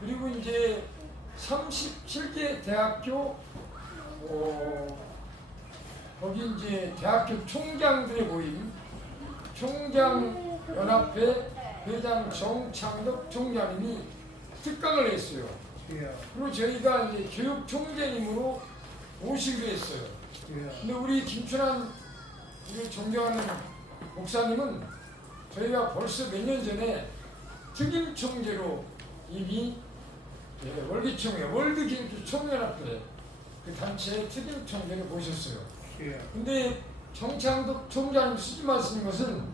그리고 이제 37개 대학교 거기 이제 대학교 총장들의 모임, 총장연합회 회장 정창덕 총장님이 특강을 했어요. 그리고 저희가 이제 교육 총재님으로 모시기로 했어요. 근데 우리 김춘환 우리 존경하는 목사님은 저희가 벌써 몇 년 전에 특임 총재로 이미 월기총회, 월드기독교 총연합회 그 단체의 특임 총재를 모셨어요. 근데 정창덕 총장님 수임하시는 것은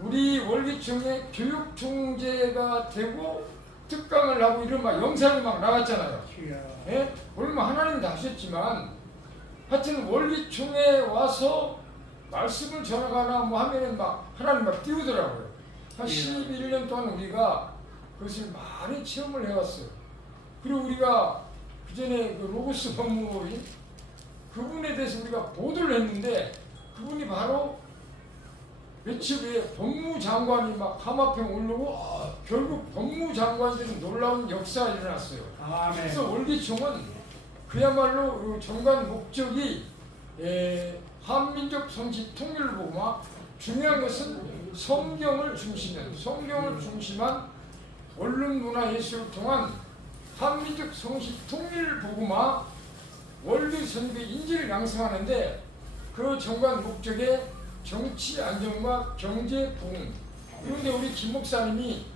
우리 월기총회 교육 총재가 되고 특강을 하고 이런 막 영상이 막 나왔잖아요. 예? 물론 하나님 다 하셨지만 하여튼 월기총회에 와서 말씀을 전하거나 뭐 하면은 막 하나님 막 띄우더라고요. 한 11년 동안 우리가 그것을 많이 체험을 해왔어요. 그리고 우리가 그 전에 그 로고스 법무부인 그분에 대해서 우리가 보도를 했는데 그분이 바로 며칠 후에 법무장관이 막 하마평 오르고 결국 법무장관이 되는 놀라운 역사가 일어났어요. 그래서 월기총은 그야말로 정관 목적이 한민족 정치 통일을 보고 중요한 것은 성경을 중심한 원론 문화 예술을 통한 한민족 정치 통일을 보고마 월드 선교 인지를 양성하는데 그 정관 목적에 정치 안정과 경제 부흥. 그런데 우리 김 목사님이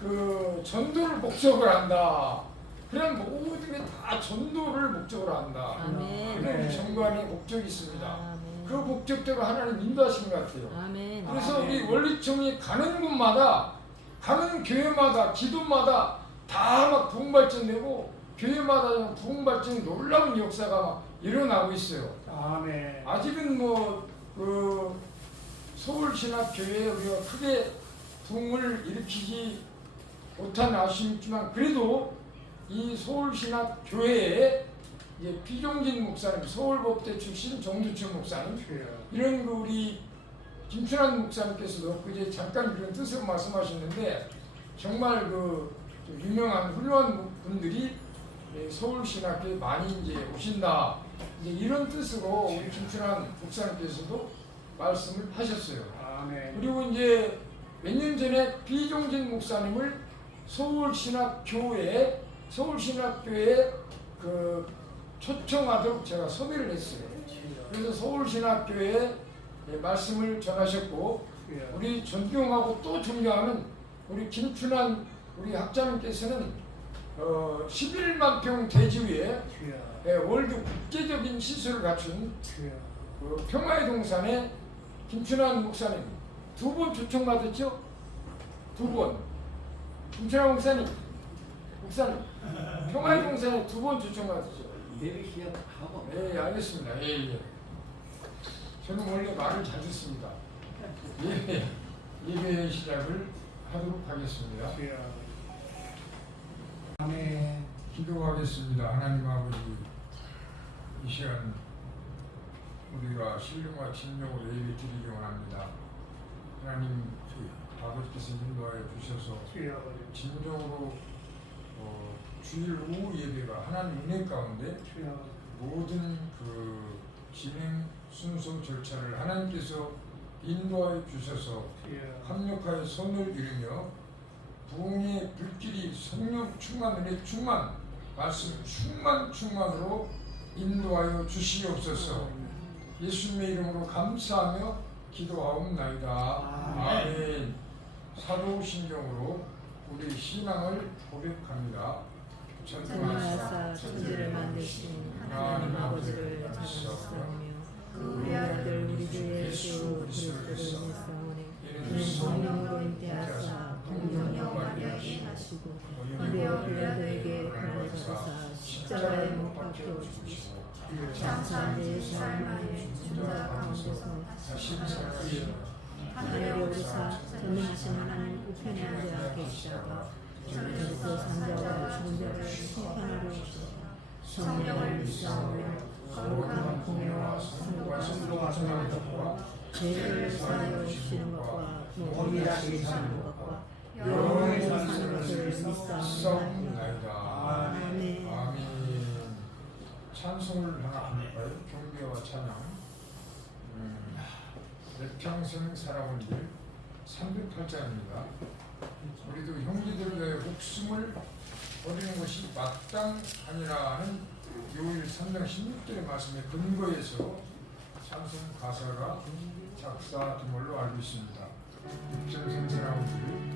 그 전도를 목적으로 한다. 그냥 모든 게 다 전도를 목적으로 한다. 그런 우리 정관의 목적이 있습니다. 아멘. 그 목적대로 하나님 인도하신 것 같아요. 아멘. 그래서 아멘. 우리 원리총이 가는 곳마다, 가는 교회마다, 기도마다 다 막 부흥발전되고 교회마다 부흥발전이 놀라운 역사가 막 일어나고 있어요. 아멘. 아직은 그 서울신학교회에 우리가 크게 부흥을 일으키지 못한 아쉬움이 있지만 그래도 이 서울신학교회에 이제 피종진 목사님, 서울법대 출신 정두천 목사님, 이런 그 우리 김춘환 목사님께서도 그제 잠깐 그런 뜻으로 말씀하셨는데 정말 그 유명한 훌륭한 분들이 서울신학교에 많이 이제 오신다. 이제 이런 뜻으로 우리 김춘환 목사님께서도 말씀을 하셨어요. 아멘. 그리고 이제 몇 년 전에 피종진 목사님을 서울신학교회에 그 초청하도록 제가 섭외를 했어요. 그래서 서울신학교에 말씀을 전하셨고 우리 존경하고 또 존경하는 우리 김춘환 우리 학자님께서는 11만 평 대지위에 월드 국제적인 시설을 갖춘 그 평화의 동산에 김춘환 목사님 2번 초청받았죠? 2번. 김춘환 목사님 평화의 동산에 2번 초청받았죠? 네, 알겠습니다. 예. 저는 원래 말을 잘 듣습니다. 예배 시작을 하도록 하겠습니다. 아멘. 기도하겠습니다. 하나님 아버지, 이 시간 우리가 신령과 진정으로 예배 드리기 원합니다. 하나님 아버지께서 인도하여 주셔서 진정으로 주일 오후 예배가 하나님 은혜 가운데 모든 그 진행 순서 절차를 하나님께서 인도하여 주셔서 합력하여 손을 이루며 부흥의 불길이 성령 충만, 은혜 충만, 말씀 충만으로 인도하여 주시옵소서. 예수님의 이름으로 감사하며 기도하옵나이다. 아멘. 사도신경으로 우리 신앙을 고백합니다. 전능하사 천지를 만드신 하나님 아버지를 찬양하며 우리 아들 우리 주 예수 그리스도를 믿사오니 이는 성령으로 잉태하사 동정녀 마리아에게 하시고 우리의 빌라도에게 가르쳐사 십자가에 못 박혀 죽으시고 장사한 지 사흘 만에 천사 가운데서 다시 살아나시고 하늘에 오르사 전능하신 하나님 우편에 앉아 계시다가 저리서 산자와 죽은 자를 심판하러 오시고 성령을 믿사오며 거룩한 공회와 성도가 승리하는 것과 죄를 사하여 주시는 것과 몸이 다시 사는 것과 영원히 사는 것을 믿사옵나이다. 믿사옵나이다. 아멘. 아멘. 찬송을 하나 할까요? 경배와 찬양. 내 평생 살아온 길 308장입니다. 우리도 형제들의 목숨을 버리는 것이 마땅하니라는 요일 3장 16절의 말씀에 근거해서 찬송 가사가 작사된 걸로 알고 있습니다. 평생 살아온 길.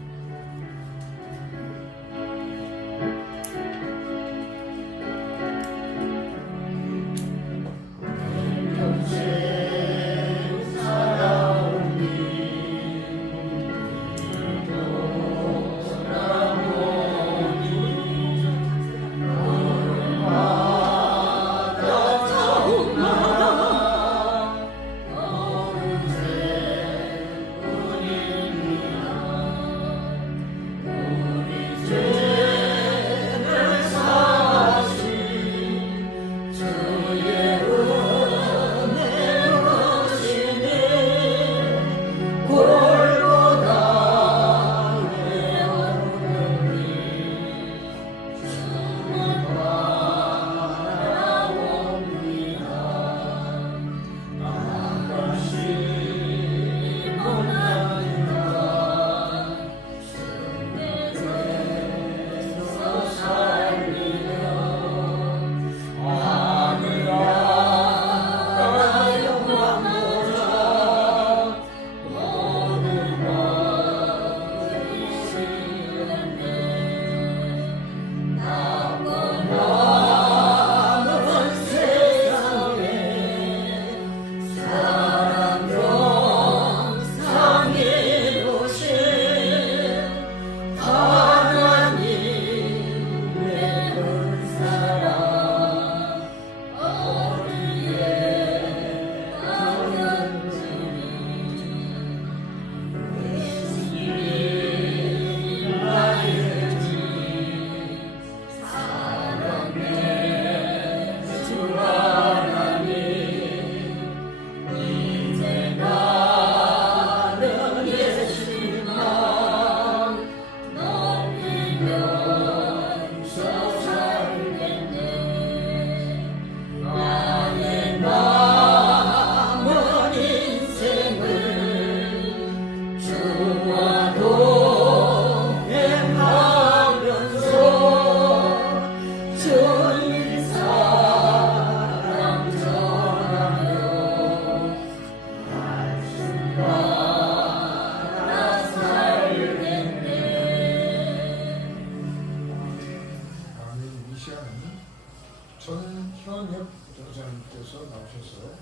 전현엽 전사님께서 나오셔서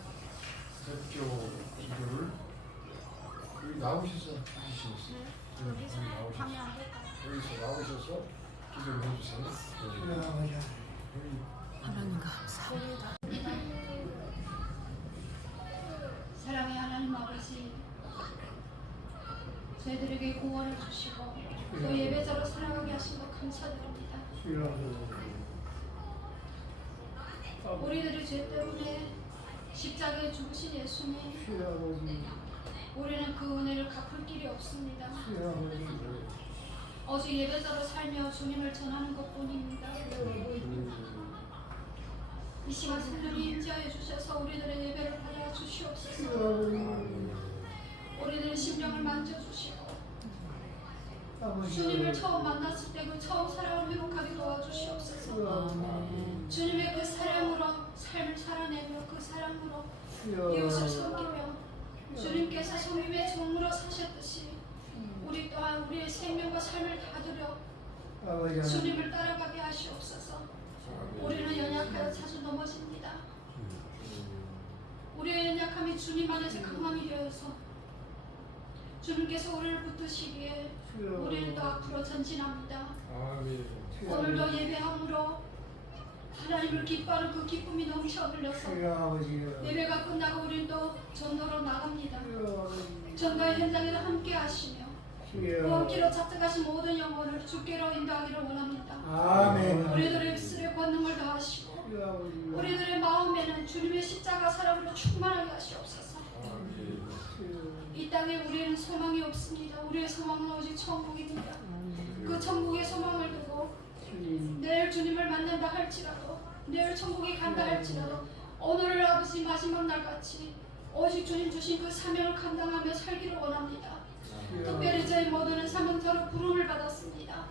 대표 기도를 여기 나오셔서 해주시겠어요? 여기서 나오셔서 기도를 해주세요. 하나님 감사합니다. 사랑의 하나님 아버지, 저희들에게 구원을 주시고 또 예배자로 살아가게 하신 것 감사드립니다. 우리들의 죄 때문에 십자가에 죽으신 예수님, 우리는 그 은혜를 갚을 길이 없습니다. 오직 예배자로 살며 주님을 전하는 것뿐입니다. 이 시간 성령이 임재하여 주셔서 우리들의 예배를 받아 주시옵소서. 우리들의 심령을 만져주시고 주님을 처음 만났을 때 그 처음 사랑을 회복하게 도와주시옵소서. 주님의 그 사랑으로 삶을 살아내며 그 사랑으로 이웃을 섬기며 주님께서 성님의 종으로 사셨듯이 우리 또한 우리의 생명과 삶을 다드려 주님을 따라가게 하시옵소서. 우리는 연약하여 자주 넘어집니다. 우리의 연약함이 주님 안에서 강함이 되어서 주님께서 우리를 붙드시기에 우리는 더 앞으로 전진합니다. 오늘도 예배함으로 하나님을 기뻐하는 그 기쁨이 넘쳐 흘러서 예배가 끝나고 우리는 또 전도로 나갑니다. 전도의 현장에도 함께 하시며 무엇기로 잡득하신 모든 영혼을 주께로 인도하기를 원합니다. 아멘. 우리들의 입술에 권능을 더하시고 우리들의 마음에는 주님의 십자가 사랑으로 충만하게 하시옵소서. 이 땅에 우리는 소망이 없습니다. 우리의 소망은 오직 천국입니다. 그 천국의 소망을 두고 내일 주님을 만난다 할지라도, 내일 천국에 간다 할지라도, 오늘을 아버지 마지막 날같이 오직 주님 주신 그 사명을 감당하며 살기를 원합니다. 특별히 저희 모두는 사명자로 부름을 받았습니다.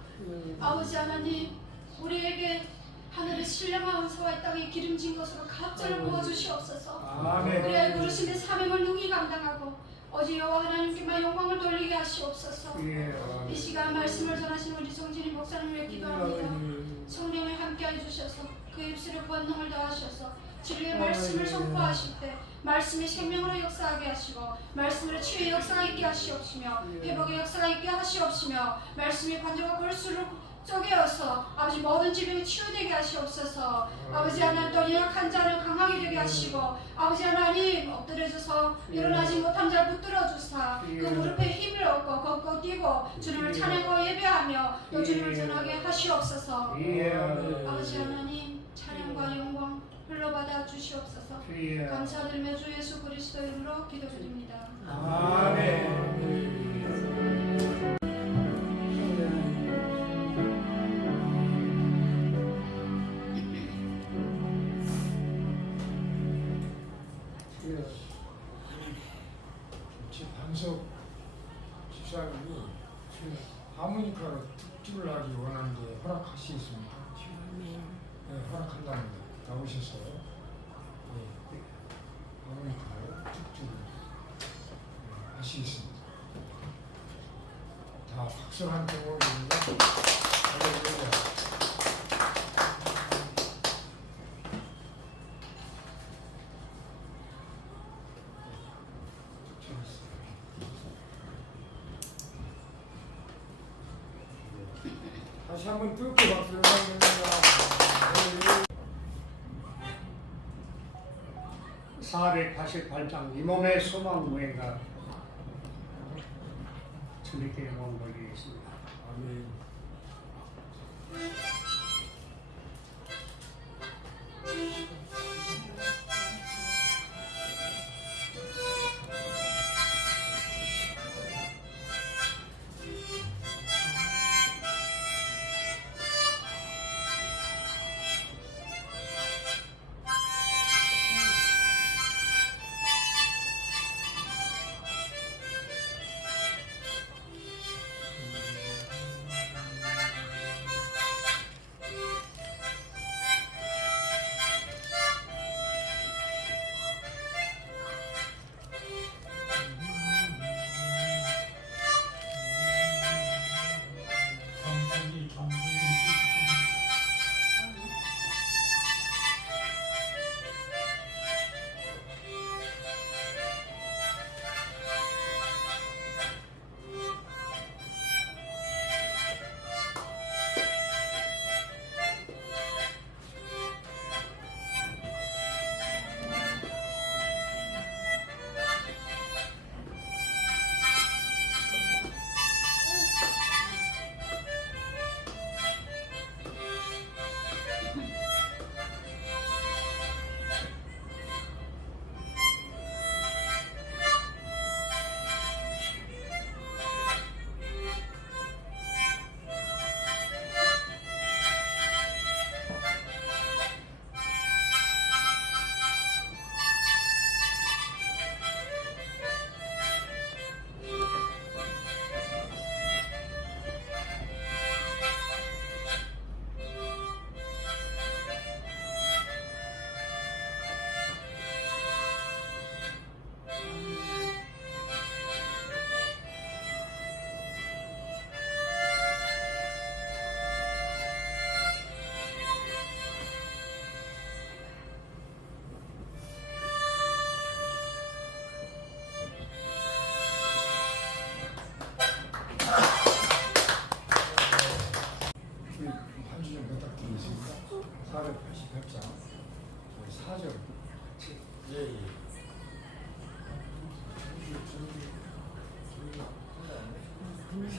아버지 하나님, 우리에게 하늘의 신령한 은사와 이 땅에 기름진 것으로 갑절을 부어주시옵소서. 우리의 부르심의 사명을 능히 감당하고 오직 여호와 하나님께만 영광을 돌리게 하시옵소서. 이 시간 말씀을 전하신 우리 정진희 목사님을 위해 기도합니다. 성령을 함께해 주셔서 그 입술에 권능을 더하셔서 진리의 말씀을 선포하실 때 말씀이 생명으로 역사하게 하시고 말씀으로 치유의 역사가 있게 하시옵시며 회복의 역사가 있게 하시옵시며 말씀이 관절과 골수를 쪼개어서 아버지 모든 질병이 치유되게 하시옵소서. 아버지 하나님 또 연약한 자를 강하게 되게 하시고 아버지 하나님 엎드려져서 일어나지 못한 자를 붙들어 주사 그 무릎에 힘을 얻고 걷고 뛰고 주님을 찬양하고 예배하며 또 주님을 전하게 하시옵소서. 아버지 하나님 찬양과 영광 흘러받아 주시옵소서. 감사드리며 주 예수 그리스도 이름으로 기도드립니다. 아멘. 반석 집사님이 하모니카로 특집을 하기 원하는데 허락하시겠습니까? 네, 허락한답니다. 나오셔서 하모니카로 특집을 하시겠습니다. 다 박수 한 대목입니다. 할렐루야. 다시 한번 뜨겁게 박수를 드립니다. 488장 이 몸의 소망 무행가 주님께 영광 돌리겠습니다. 아멘. 한주 좀 부탁드리겠습니다. 488장 4절. 예.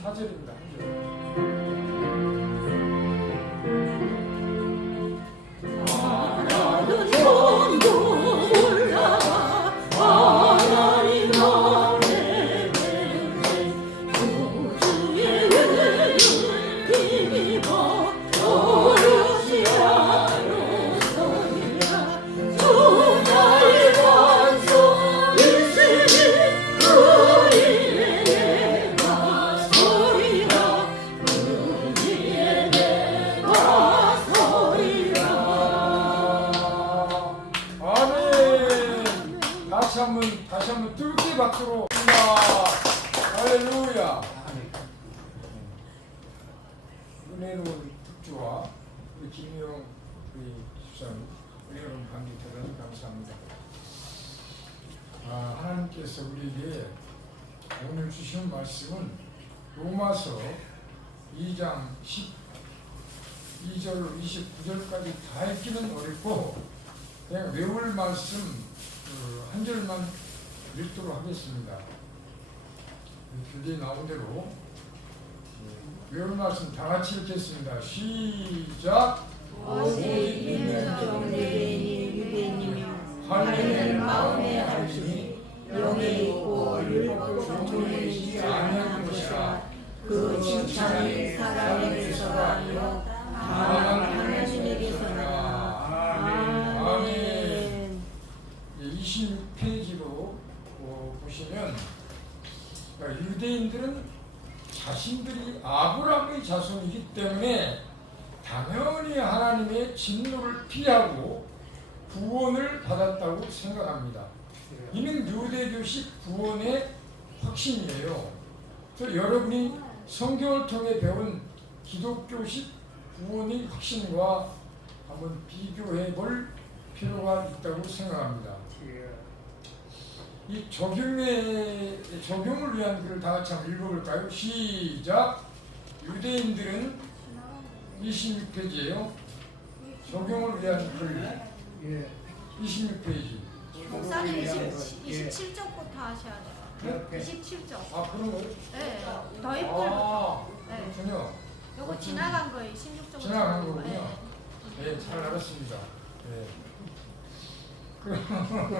사절입니다. 하나는 전도 몰라 하나님 박수로 할렐루야. 은혜로운 특주와 우리 김영 우리 집사님 은혜로운 관계 대단히 감사합니다. 하나님께서 우리에게 오늘 주신 말씀은 로마서 2장 12절 29절까지 다 읽기는 어렵고 그냥 외울 말씀 한 절만 읽도록 하겠습니다. 교재에 나온 대로 외울 말씀 다 같이 읽겠습니다. 시작. 오직 믿는 정대인이 유대인이며 하나님 마음에 하시니 영에 있고 율법 정죄에 있지 아니한 것이라. 그 칭찬이 사람에게서가 아니요 다만 하나님에게서나. 아멘. 26페이지로 보시면 유대인들은 자신들이 아브라함의 자손이기 때문에 당연히 하나님의 진노를 피하고 구원을 받았다고 생각합니다. 이는 유대교식 구원의 확신이에요. 그래서 여러분이 성경을 통해 배운 기독교식 구원의 확신과 한번 비교해 볼 필요가 있다고 생각합니다. 이 적용을 위한 글을 다 같이 한번 읽어볼까요? 시작. 유대인들은 26페이지예요. 적용을 위한 글 26페이지. 목사님 27쪽부터 하셔야 돼요. 27쪽. 그런 거요? 네. 더 입글. 네. 그렇군요. 요거 지나간 거예요. 16쪽부터. 지나간 거군요. 네, 잘 알았습니다. 네.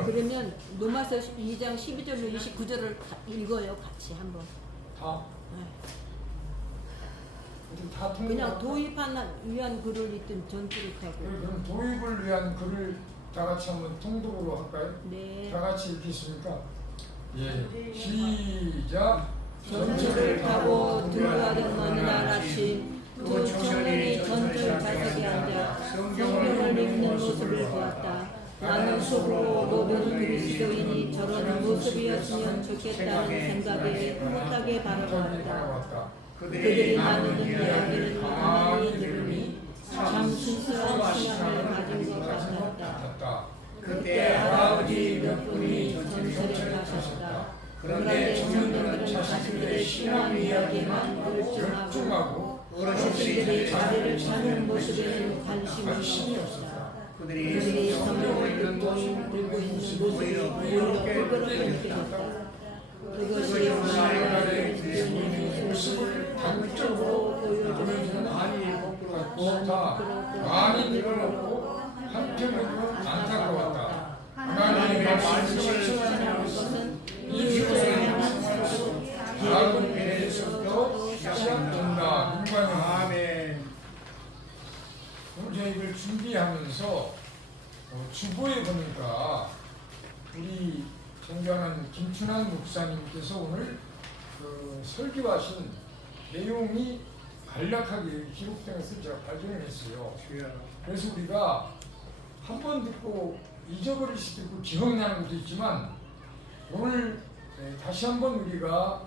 그러면 로마서 2장 12절로 29절을 읽어요. 같이 한번. 다? 네. 다 통역. 그냥 도입하는 위한 글을 읽든 전투력하고. 그럼 도입을 위한 글을 다 같이 한번 통독으로 할까요? 네. 다 같이 읽겠습니까? 예. 시작. 전철을 타고 들어가던 어느 날 아침 두 청년이 전철 좌석에 앉아 성경을 읽는 모습을 보았다. 나는 속으로 모든 그리스도인이 저런 모습이었으면 좋겠다는 생각에 흐뭇하게 바라보았다. 그들이 나누는 이야기를 가만히 들으니 참 순수한 시간을 가진 것 같았다. 그때 할아버지 몇 분이 전철에 가셨다. 그런데 청년들은 자신들의 신앙 이야기만 열중하고 어르신들이 자리를 찾는 모습에는 관심이 없었다. 그들이 성경을 읽고 있는 모습이 오히려 부끄럽게 느껴졌다. 그것이 오늘날의 그리스도인의 모습을 단적으로 보여주는 많이 늘어났고 한편으로는 안타까웠다. 하나님의 말씀을 실천하는 것은 이 세상의 생활에서 작은 일에서부터 시작된다. 아멘. 오늘 저희를 준비하면서 주보에 보니까 우리 존경하는 김춘환 목사님께서 오늘 설교하신 내용이 간략하게 기록된 것을 제가 발견을 했어요. 그래서 우리가 한 번 듣고 잊어버릴 수도 있고 기억나는 것도 있지만 오늘 다시 한번 우리가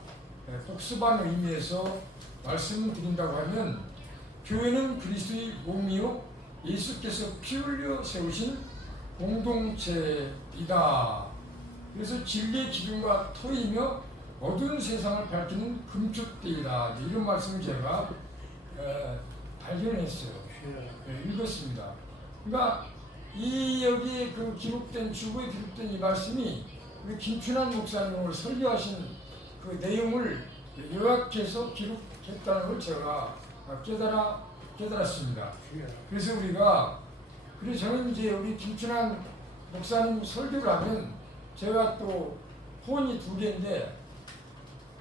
복습하는 의미에서 말씀을 드린다고 하면 교회는 그리스도의 몸이요 예수께서 피 흘려 세우신 공동체이다. 그래서 진리의 기둥과 터이며 어두운 세상을 밝히는 금축대이다. 이런 말씀을 제가 발견했어요. 읽었습니다. 그러니까 이 여기에 그 기록된 주보에 기록된 이 말씀이 우리 김춘환 목사님을 설교하신 그 내용을 요약해서 기록했다는 걸 제가 깨달았습니다. 그래서 그래서 저는 이제 우리 김춘환 목사님 설교를 하면 제가 또 폰이 두 개인데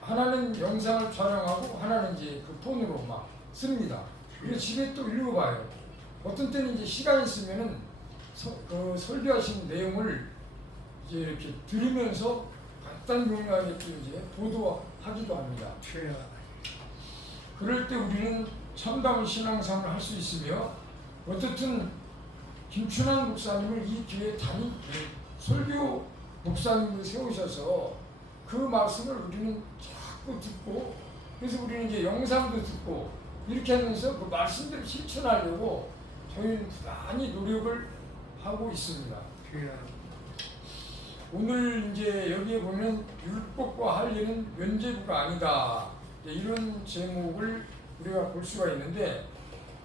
하나는 영상을 촬영하고 하나는 이제 그 폰으로 막 씁니다. 그래서 집에 또 읽어봐요. 어떤 때는 이제 시간이 있으면은 그 설교하신 내용을 이제 이렇게 들으면서 간단명료하게 이제 보도하기도 합니다. 그럴 때 우리는 참다운 신앙생활을 할 수 있으며 어쨌든 김춘환 목사님을 이 교회 설교 목사님을 세우셔서 그 말씀을 우리는 자꾸 듣고, 그래서 우리는 이제 영상도 듣고 이렇게 하면서 그 말씀들을 실천하려고 저희는 부단히 노력을 하고 있습니다. 오늘 이제 여기에 보면 율법과 할례는 면죄부가 아니다, 이런 제목을 우리가 볼 수가 있는데,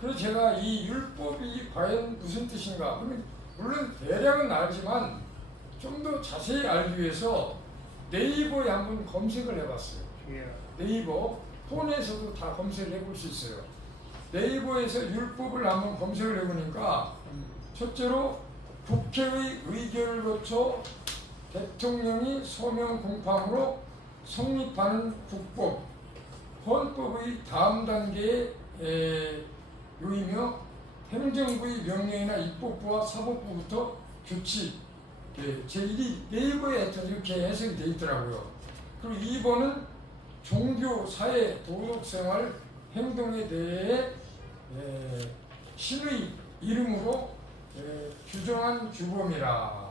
그래서 제가 이 율법이 과연 무슨 뜻인가, 그러면 물론 대략은 알지만 좀 더 자세히 알기 위해서 네이버에 한번 검색을 해봤어요. 네이버 폰에서도 다 검색을 해볼 수 있어요. 네이버에서 율법을 한번 검색을 해보니까 첫째로 국회의 의결을 거쳐 대통령이 서명 공판으로 성립하는 국법, 헌법의 다음 단계의 요이며 행정부의 명령이나 입법부와 사법부부터 규칙, 제1이 네이버에 이렇게 해석이 되어 있더라고요. 그리고 2번은 종교, 사회, 도덕생활, 행동에 대해 신의 이름으로 규정한 규범이라.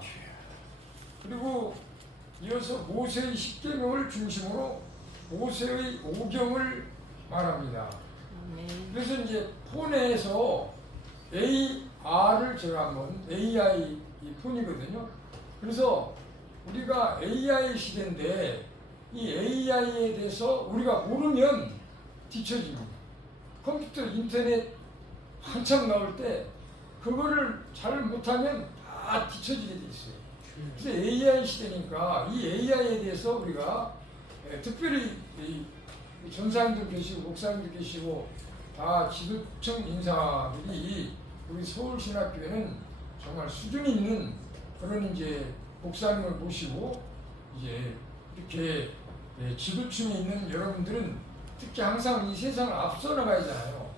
그리고 이어서 모세의 10계명을 중심으로 모세의 오경을 말합니다. 그래서 이제 폰에서 AR을 제가 한번, AI 이 폰이거든요. 그래서 우리가 AI 시대인데 이 AI에 대해서 우리가 모르면 뒤처집니다. 컴퓨터, 인터넷 한참 나올 때 그거를 잘 못하면 다 뒤처지게 돼 있어요. 그래서 AI 시대니까 이 AI에 대해서 우리가 특별히 전사님들 계시고 목사님들 계시고 다 지도층 인사들이 우리 서울신학교에는 정말 수준 있는 그런 이제 목사님을 모시고 이제 이렇게 지도층에 있는 여러분들은 특히 항상 이 세상을 앞서 나가야잖아요.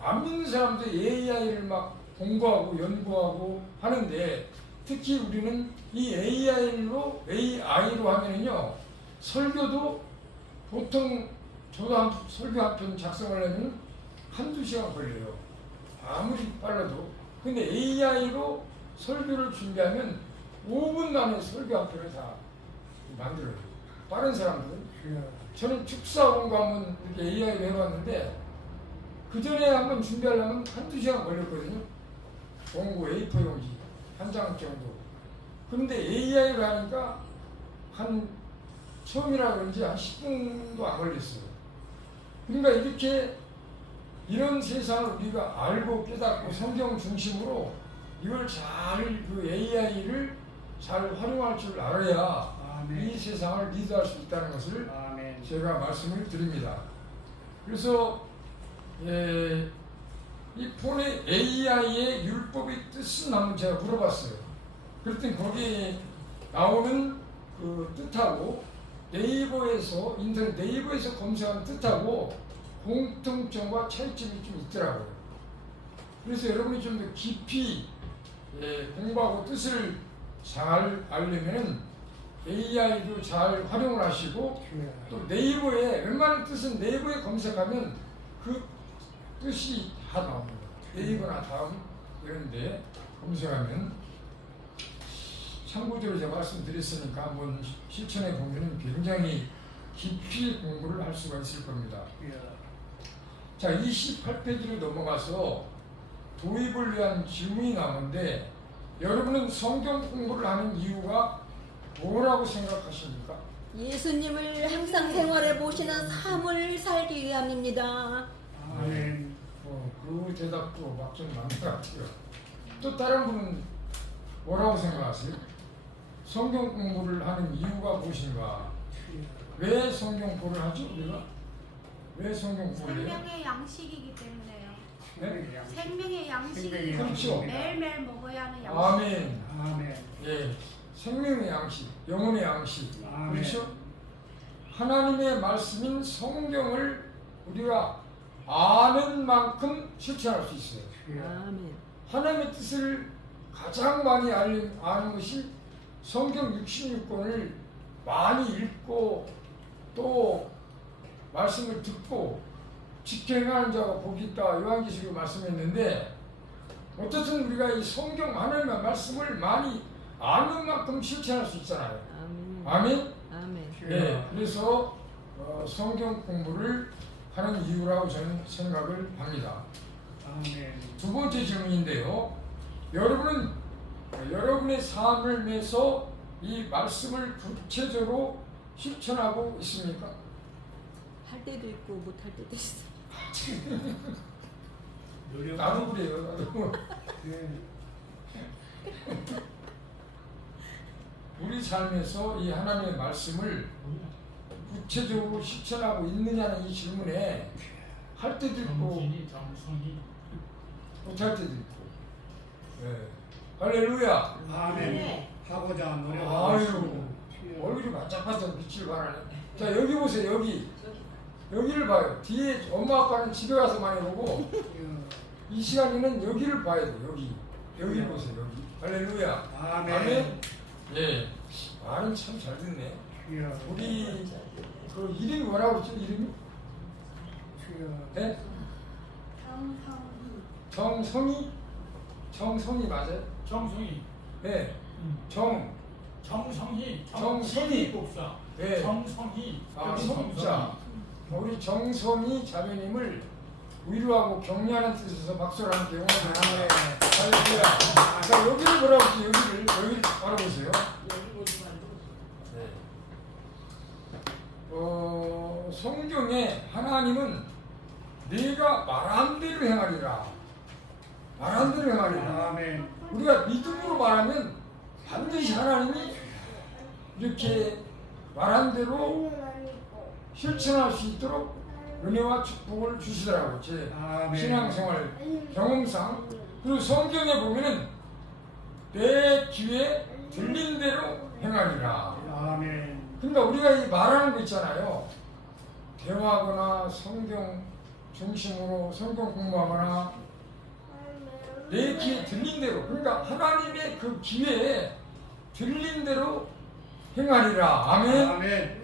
안 믿는 사람도 AI를 막 공부하고 연구하고 하는데, 특히 우리는 이 AI로 하면은요, 설교도 보통 저도 설교 한 편 작성하려면 한두 시간 걸려요. 아무리 빨라도. 근데 AI로 설교를 준비하면 5분 만에 설교 한 편을 다 만들어요. 빠른 사람들은. 저는 축사 공부 한번 이렇게 AI로 해봤는데, 그 전에 한번 준비하려면 한두 시간 걸렸거든요. 공부 A4 용지 한 장 정도. 그런데 AI로 하니까 처음이라 그런지 한 10분도 안 걸렸어요. 그러니까 이렇게 이런 세상을 우리가 알고 깨닫고 성경 중심으로 이걸 그 AI를 잘 활용할 줄 알아야 이 세상을 리드할 수 있다는 것을 제가 말씀을 드립니다. 그래서 이 폰의 AI의 율법의 뜻은 한번 제가 물어봤어요. 그랬더니 거기에 나오는 그 뜻하고 네이버에서, 인터넷 네이버에서 검색한 뜻하고 공통점과 차이점이 좀 있더라고요. 그래서 여러분이 좀 더 깊이 공부하고 뜻을 잘 알려면 AI도 잘 활용을 하시고, 또 네이버에 웬만한 뜻은 네이버에 검색하면 그 뜻이 다 나옵니다. 네이버나 다음 이런데 검색하면, 참고적으로 제가 말씀드렸으니까 한번 실천해 보면 굉장히 깊이 공부를 할 수가 있을 겁니다. 자, 28페이지로 넘어가서 도입을 위한 질문이 나오는데, 여러분은 성경 공부를 하는 이유가 뭐라고 생각하십니까? 예수님을 항상 생활해 보시는 삶을 살기 위함입니다. 아멘. 그 대답도 막 좀 맞는 것 같아요. 또 다른 분은 뭐라고 생각하세요? 성경 공부를 하는 이유가 무엇인가? 왜 성경 공부를 하죠, 우리가? 왜 성경 공부를 해요? 생명의 양식이기 때문에요. 네? 생명의 양식이 그렇죠. 매일매일 먹어야 하는 양식. 아멘. 아멘. 예, 생명의 양식, 영혼의 양식. 아멘. 그렇죠? 하나님의 말씀인 성경을 우리가 아는 만큼 실천할 수 있어요. 아멘. 하나님의 뜻을 가장 많이 아는 것이 성경 66권을 많이 읽고 또 말씀을 듣고 지켜행하는 자가 복이 있다, 요한계시록에 말씀했는데, 어쨌든 우리가 이 성경 하나님의 말씀을 많이 아는 만큼 실천할 수 있잖아요. 아멘? 아멘. 네, 그래서 성경 공부를 하는 이유라고 저는 생각을 합니다. 아멘. 두 번째 질문인데요. 여러분은 여러분의 삶을 위해서 이 말씀을 구체적으로 실천하고 있습니까? 할 때도 있고 못 할 때도 있어. 나도 그래요. 나도. 우리 삶에서 이 하나님의 말씀을 구체적으로 실천하고 있느냐는 이 질문에 할 때도 있고 못할 때도 있고. 네. 할렐루야. 아멘. 하고자 노력하고 아유, 있습니다. 얼굴이 반짝반짝 빛을 발하네. 자, 여기 보세요. 여기를 봐요. 뒤에 엄마 아빠는 집에 가서 많이 보고 이 시간에는 여기를 봐야 돼. 여기를 보세요. 여기. 할렐루야. 아멘. 예. 말은 참 잘 듣네. 주여. 우리 그 이름이 뭐라고 그랬죠? 이름이? 주여. 네? 정성이 맞아요? 정성희. 네. 정성희. 정성희. 목사. 네. 정성희. 아, 성자. 우리 정성희 자매님을 위로하고 격려하는 뜻에서 박수를 함께 응원합니다. 할렐루야. 자, 여기를 보라고 했죠. 여기를 바라보세요. 네. 성경에 하나님은 네가 말한 대로 행하리라. 말한 대로 행하리라. 아멘. 우리가 믿음으로 말하면 반드시 하나님이 이렇게 말한 대로 실천할 수 있도록 은혜와 축복을 주시더라고요. 제 아멘. 신앙생활 경험상. 그리고 성경에 보면은 내 귀에 들린 대로 행하리라. 아멘. 그러니까 우리가 이 말하는 거 있잖아요. 대화하거나 성경 중심으로 성경 공부하거나 내 귀에 들린 대로, 그러니까 하나님의 그 귀에 들린 대로 행하리라. 아멘. 아멘.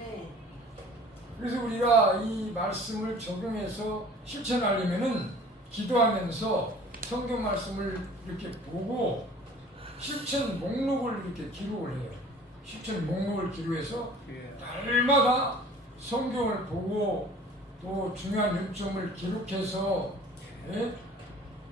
그래서 우리가 이 말씀을 적용해서 실천하려면은 기도하면서 성경 말씀을 이렇게 보고 실천 목록을 이렇게 기록을 해요. 실천 목록을 기록해서 날마다 성경을 보고 또 중요한 요점을 기록해서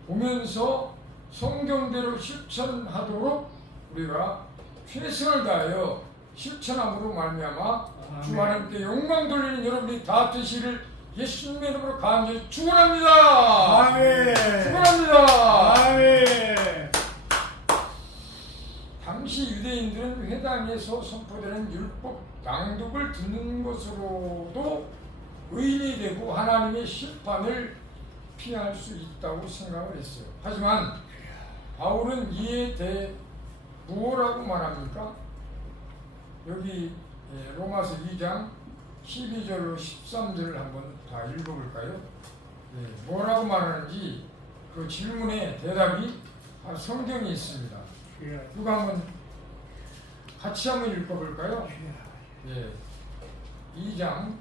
보면서 성경대로 실천하도록 우리가 최선을 다하여 실천함으로 말미암아 주 하나님께 영광 돌리는 여러분이 다 되시기를 예수님의 이름으로 간절히 축원합니다. 아멘. 축원합니다. 아멘. 당시 유대인들은 회당에서 선포되는 율법 낭독을 듣는 것으로도 의인이 되고 하나님의 심판을 피할 수 있다고 생각을 했어요. 하지만 바울은 이에 대해 무엇라고 말합니까? 여기 로마서 2장 12절로 13절을 한번 다 읽어볼까요? 뭐라고 말하는지 그 질문에 대답이 성경에 있습니다. 누가 한번 같이 한번 읽어볼까요? 2장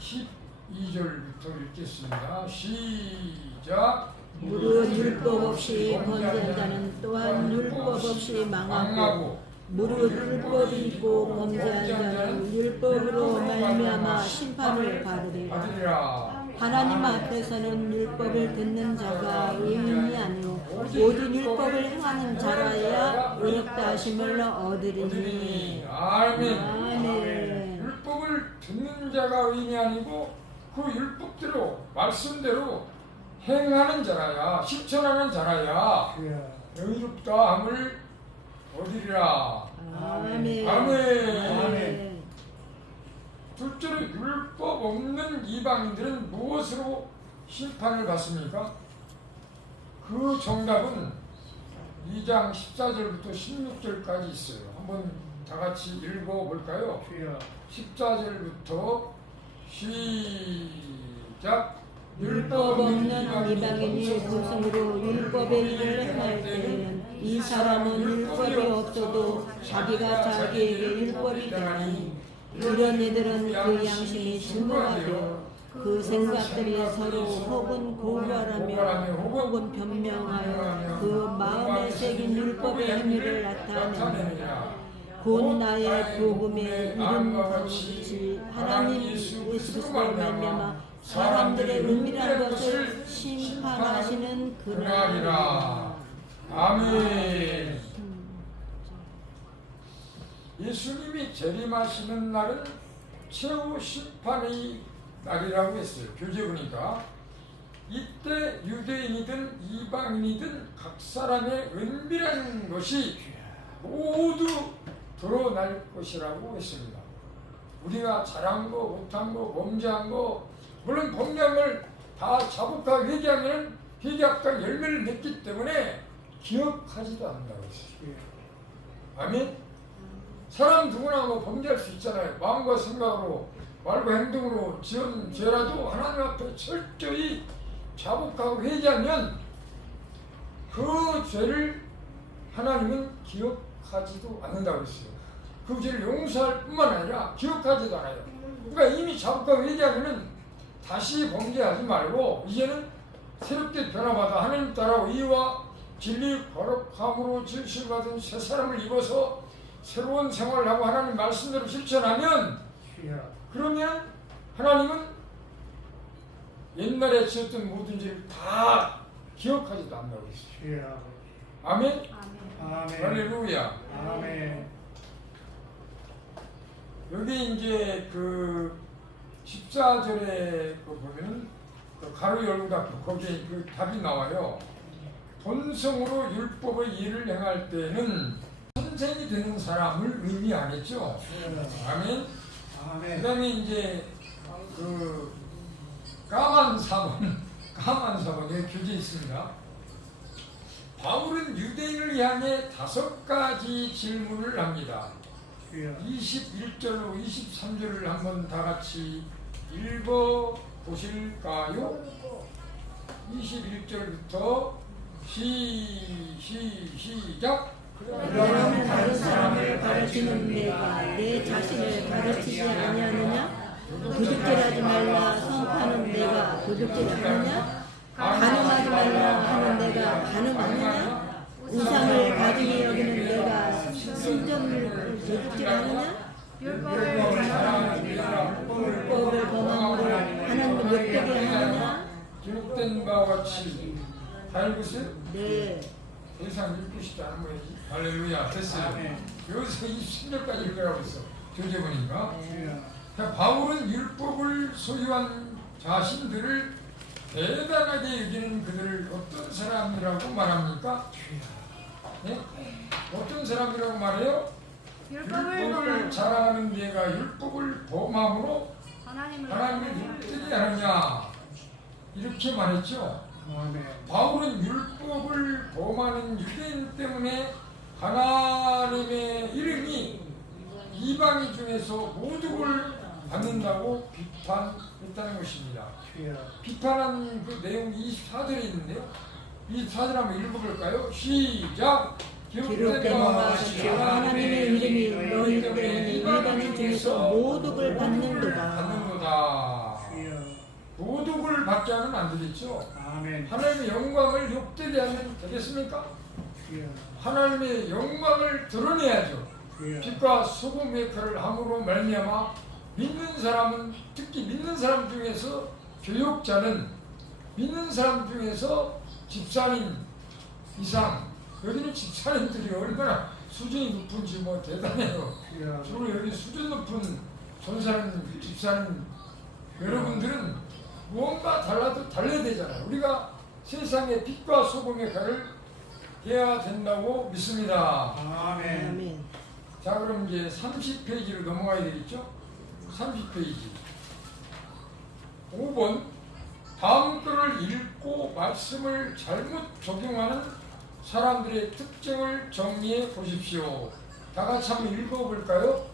12절부터 읽겠습니다. 시작. 무릇 율법 없이 범죄한 자는 또한 율법 없이 망하고 무릇 율법이 있고 범죄한 자는 율법으로 말미암아 심판을 받으리라. 하나님 앞에서는 율법을 듣는 자가 의인이 아니요 모든 율법을 행하는 자라야 의롭다 하심을 얻으리니. 아멘. 아멘. 율법을 듣는 자가 의인이 아니고 그 율법대로 말씀대로 행하는 자라야, 실천하는 자라야 의롭다함을 얻으리라. 아멘. 아멘. 둘째로 율법 없는 이방인들은 무엇으로 심판을 받습니까? 그 정답은 2장 14절부터 16절까지 있어요. 한번 다 같이 읽어볼까요? 14절부터 시작. 율법 없는 이방인이 무슨으로 율법의 일을 행할 때에는 이 사람은 율법이 없어도 자기가 자기에게 율법이 되나니 이런 이들은 그 양심이 증거가 되어 그 생각들이 서로 혹은 고발하며 혹은 변명하여 그 마음에 새긴 율법의 행위를 나타내느니라. 곧 나의 복음의 이름과 같이 하나님 예수 그리스도로 말미암아 사람들의 은밀한 것을 심판하시는 그날이라. 아멘. 예수님이 재림하시는 날은 최후 심판의 날이라고 했어요. 교재 보니까 이때 유대인이든 이방인이든 각 사람의 은밀한 것이 모두 드러날 것이라고 했습니다. 우리가 잘한 거, 못한 거, 범죄한 거, 물론 범죄한 걸 다 자복하고 회개하면 회개합과 열매를 맺기 때문에 기억하지도 않는다고 했어요. 아멘? 사람 누구나 뭐 범죄할 수 있잖아요. 마음과 생각으로, 말과 행동으로 지은 죄라도 하나님 앞에 철저히 자복하고 회개하면 그 죄를 하나님은 기억하지도 않는다고 했어요. 그 죄를 용서할 뿐만 아니라 기억하지도 않아요. 그러니까 이미 자복하고 회개하면은 다시 범죄하지 말고 이제는 새롭게 변화받아 하나님 따라 의와 진리 거룩함으로 질실받은 새 사람을 입어서 새로운 생활을 하고 하나님 말씀대로 실천하면 그러면 하나님은 옛날에 지었던 모든 죄를 다 기억하지도 않는다고 했어요. 아멘? 아멘. 할렐루야. 아멘. 여기 이제 그 14절에 보면 그 가로 열고 닫고 거기에 그 답이 나와요. 본성으로 율법의 일을 행할 때는 선생이 되는 사람을 의미하겠죠. 아멘. 아멘. 그다음에 이제 그 까만 사본 여기 교재 있습니다. 바울은 유대인을 향해 5가지 질문을 합니다. 21절로 23절을 한번 다 같이 읽어 보실까요? 21절부터 시작. 너는 다른 사람을 가르치는 내가 내 자신을 가르치지 아니하느냐? 도둑질하지 말라 선포하는 내가 도둑질하느냐? 간음하지 말라 하는 내가 간음하느냐? 우상을 가지게 여기는 내가 순전을 도둑질하느냐? 율법을 범함으로 하나님을 욕되게 하느냐? 기록된 바와 같이 다 읽으세요? 네. 더 이상 읽고 싶지 않은 거야지. 할렐루야. 됐어요. 여기서 20절까지 읽으라고 했어. 교재 보니까. 자, 바울은 율법을 소유한 자신들을 대단하게 여기는 그들을 어떤 사람이라고 말합니까? 네? 어떤 사람이라고 말해요? 율법을 자랑하는 내가 율법을 범함으로 하나님을 욕되게 하느냐 이렇게 말했죠. 바울은 율법을 범하는 유대인 때문에 하나님의 이름이 이방인 중에서 모독을 받는다고 비판했다는 것입니다. 비판한 그 내용이 24절에 있는데요. 24절 한번 읽어볼까요? 시작! 기록된 바와 같이 하나님의 이름이 너희 때문에 이방인 중에서 모독을 받는도다. 모독을 받게 하면 안 되겠죠. 아멘. 하나님의 영광을 욕되게 하면 되겠습니까? 하나님의 영광을 드러내야죠. 빛과 소금의 역할을 함으로 말미암아 믿는 사람은, 특히 믿는 사람 중에서 교육자는, 믿는 사람 중에서 집사님 이상, 여기는 집사님들이 얼마나 수준이 높은지 뭐 대단해요. 주로 여기 수준 높은 전사님, 집사님 여러분들은 무언가 달라야 되잖아요. 우리가 세상의 빛과 소금의 역할을 해야 된다고 믿습니다. 아멘. 자, 그럼 이제 30페이지로 넘어가야 되겠죠? 30페이지 5번, 다음 글을 읽고 말씀을 잘못 적용하는 사람들의 특징을 정리해 보십시오. 다 같이 한번 읽어볼까요?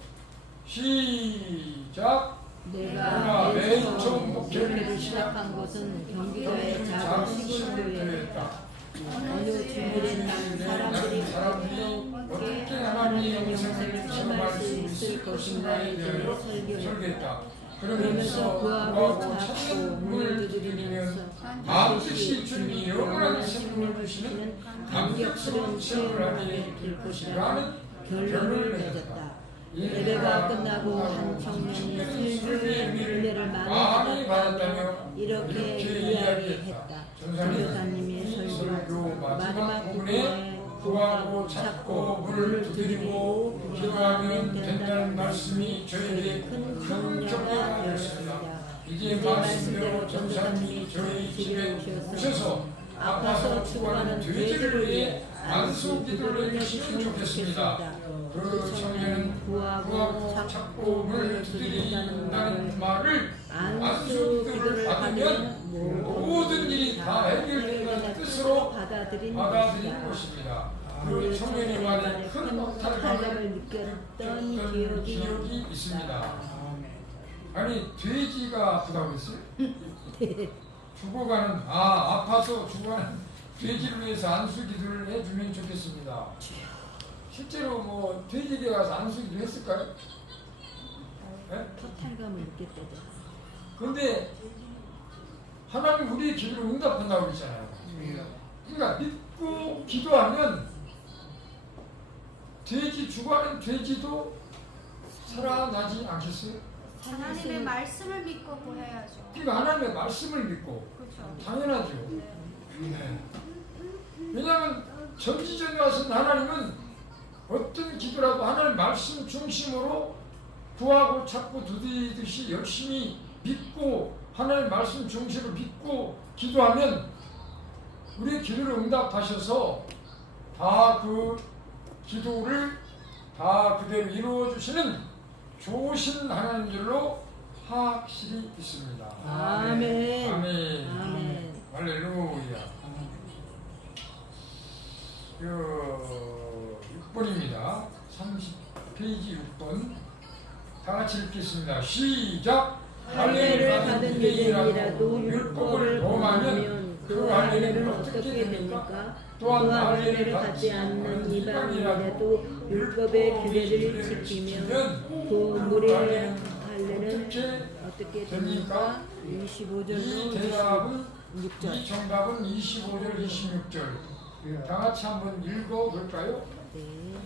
시작! 내가 맨 처음 목회를 시작한 것은 경기도의 작은 시골교회였다. 어느 주일에 난 사람들이 어떻게 하나님의 영생을 체험할 수 있을 것인가에 대해 설교했다. 그러면서 그하고 찾고 문을 두드리면서 반드시 주님이 영원한 생명을 주시는 감격스러운 체험을 하게 될 것이라는 결론을 맺었다. 예배가 끝나고 한 청년이 설교의 은혜를 많이 받았다며 이렇게 이야기했다. 전도사님의 설교 마지막 부분에 구하고 찾고 문을 두드리고 기도하면 된다는 말씀이 저에게 큰 격려가 되었습니다. 이제 말씀대로 전도사님이 저희 집에 오셔서 아파서 죽어가는 돼지를 위해 안수 기도를 해주시면 좋겠습니다. 그 청년은 구하고 찾고 문을 두드린다는 말을 안수 기도를 받으면 모든 일이 다 해결된다는 뜻으로 받아들인 것입니다. 그 청년의 말에 큰 박탈감을 느꼈던 기억이 있습니다. 아니 돼지가 아프다고 했어요? 죽어가는 아파서 죽어가는 돼지를 위해서 안수 기도를 해주면 좋겠습니다. 실제로 뭐 돼지에 가서 안수 기도 했을까요? 박탈감을 느꼈다죠. 근데 하나님 우리의 기도를 응답한다고 그랬잖아요. 그러니까 믿고 기도하면 돼지 죽어가는 돼지도 살아나지 않겠어요? 하나님의 말씀을 믿고 구해야죠. 그러니까 하나님의 말씀을 믿고 그렇죠. 당연하죠. 네. 왜냐하면 전지전에 와서는 하나님은 어떤 기도라도 하나님 말씀 중심으로 구하고 찾고 두드리듯이 열심히 믿고 하나님 말씀 중심으로 믿고 기도하면 우리의 기도를 응답하셔서 다 그 기도를 다 그대로 이루어 주시는 좋으신 하나님들로 확실히 있습니다. 아멘. 아멘. 아멘. 할렐루야. 6번입니다. 30페이지 6번. 다 같이 읽겠습니다. 시작. 할례를 받은 유대인이라도 율법을 범하면 그 할례는 어떻게 됩니까? 또한 할례를 받지 않는 이방인이라도 율법의 규례를 지키면 그 무리의 할례는 어떻게 됩니까? 25절로 이 대답은 26절. 이 정답은 25절 26절. 다 같이 한번 읽어볼까요? 네.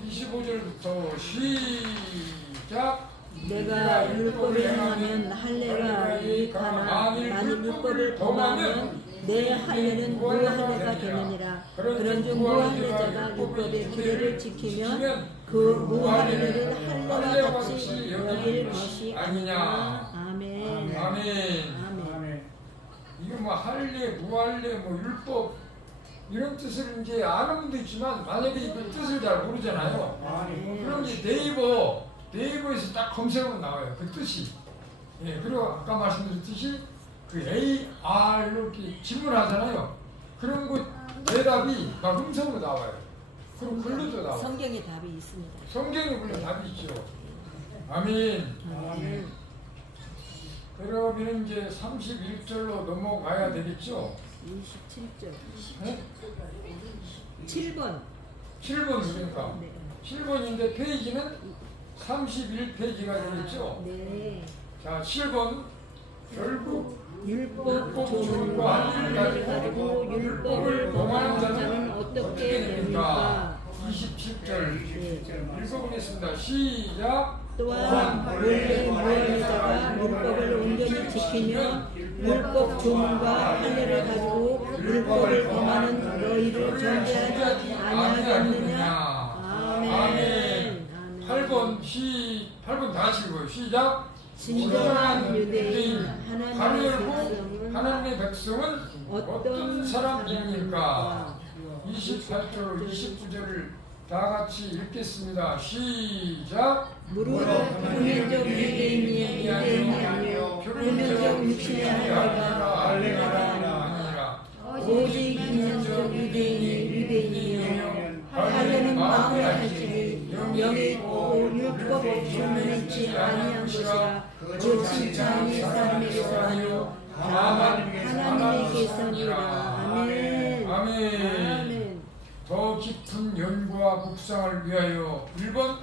25절부터 시작. 내가 율법을 행하면 할례가 유익하나 만일 율법을 범하면 내 할례는 무할례가 되느니라. 그런즉 무할례자가 율법의 규례를 지키면 그 무할례를 할례와 같이 여길 것이 아니냐. 아멘. 아멘. 아멘. 이게 뭐 할례, 무할례, 뭐 율법 이런 뜻을 이제 아는 분도 있지만 만약에 그 뜻을 잘 모르잖아요. 그럼 이제 네이버에서 딱 검색하면 나와요. 그 뜻이. 예, 그리고 아까 말씀드렸듯이 그 AR로 이렇게 질문하잖아요. 그런 거 대답이 막 음성으로 나와요. 그럼 글로도 나와요. 성경에 답이 있습니다. 성경에 물론 답이 있죠. 아멘. 아멘. 그러면 이제 31절로 넘어가야 되겠죠. 27절. 네? 7번. 7번 그러니까. 네. 7번인데 페이지는 31페이지가 되겠죠. 네. 자, 7번 결국 율법 조문과 할례를 가지고 율법을 범하는 자는 어떻게 됩니까? 27절 읽어보겠습니다. 시작. 또한 원래 무할례자가 율법을 온전히 지키며 율법 조문과 할례를 가지고 율법을 범하는 너희를 정죄하지 아니하겠느냐? 아멘. 8번 다 같이 읽어요. 시작. 진정한 유대인 하나님의 백성은 어떤 사람입니까? 28절 29절을 다 같이 읽겠습니다. 시작. 무릇 표면적 유대인이 아니요 표면적 육신의 할례가 아니라 오직 인연적 유대인이 유대인이요 할례는 마음의 할지니 영이 있고 율법 없이는 있지 아니한 것이라 그 칭찬이 사람에게서 아니요 다만 하나님에게서니라. 아멘. 아멘. 더 깊은 연구와 묵상을 위하여 1번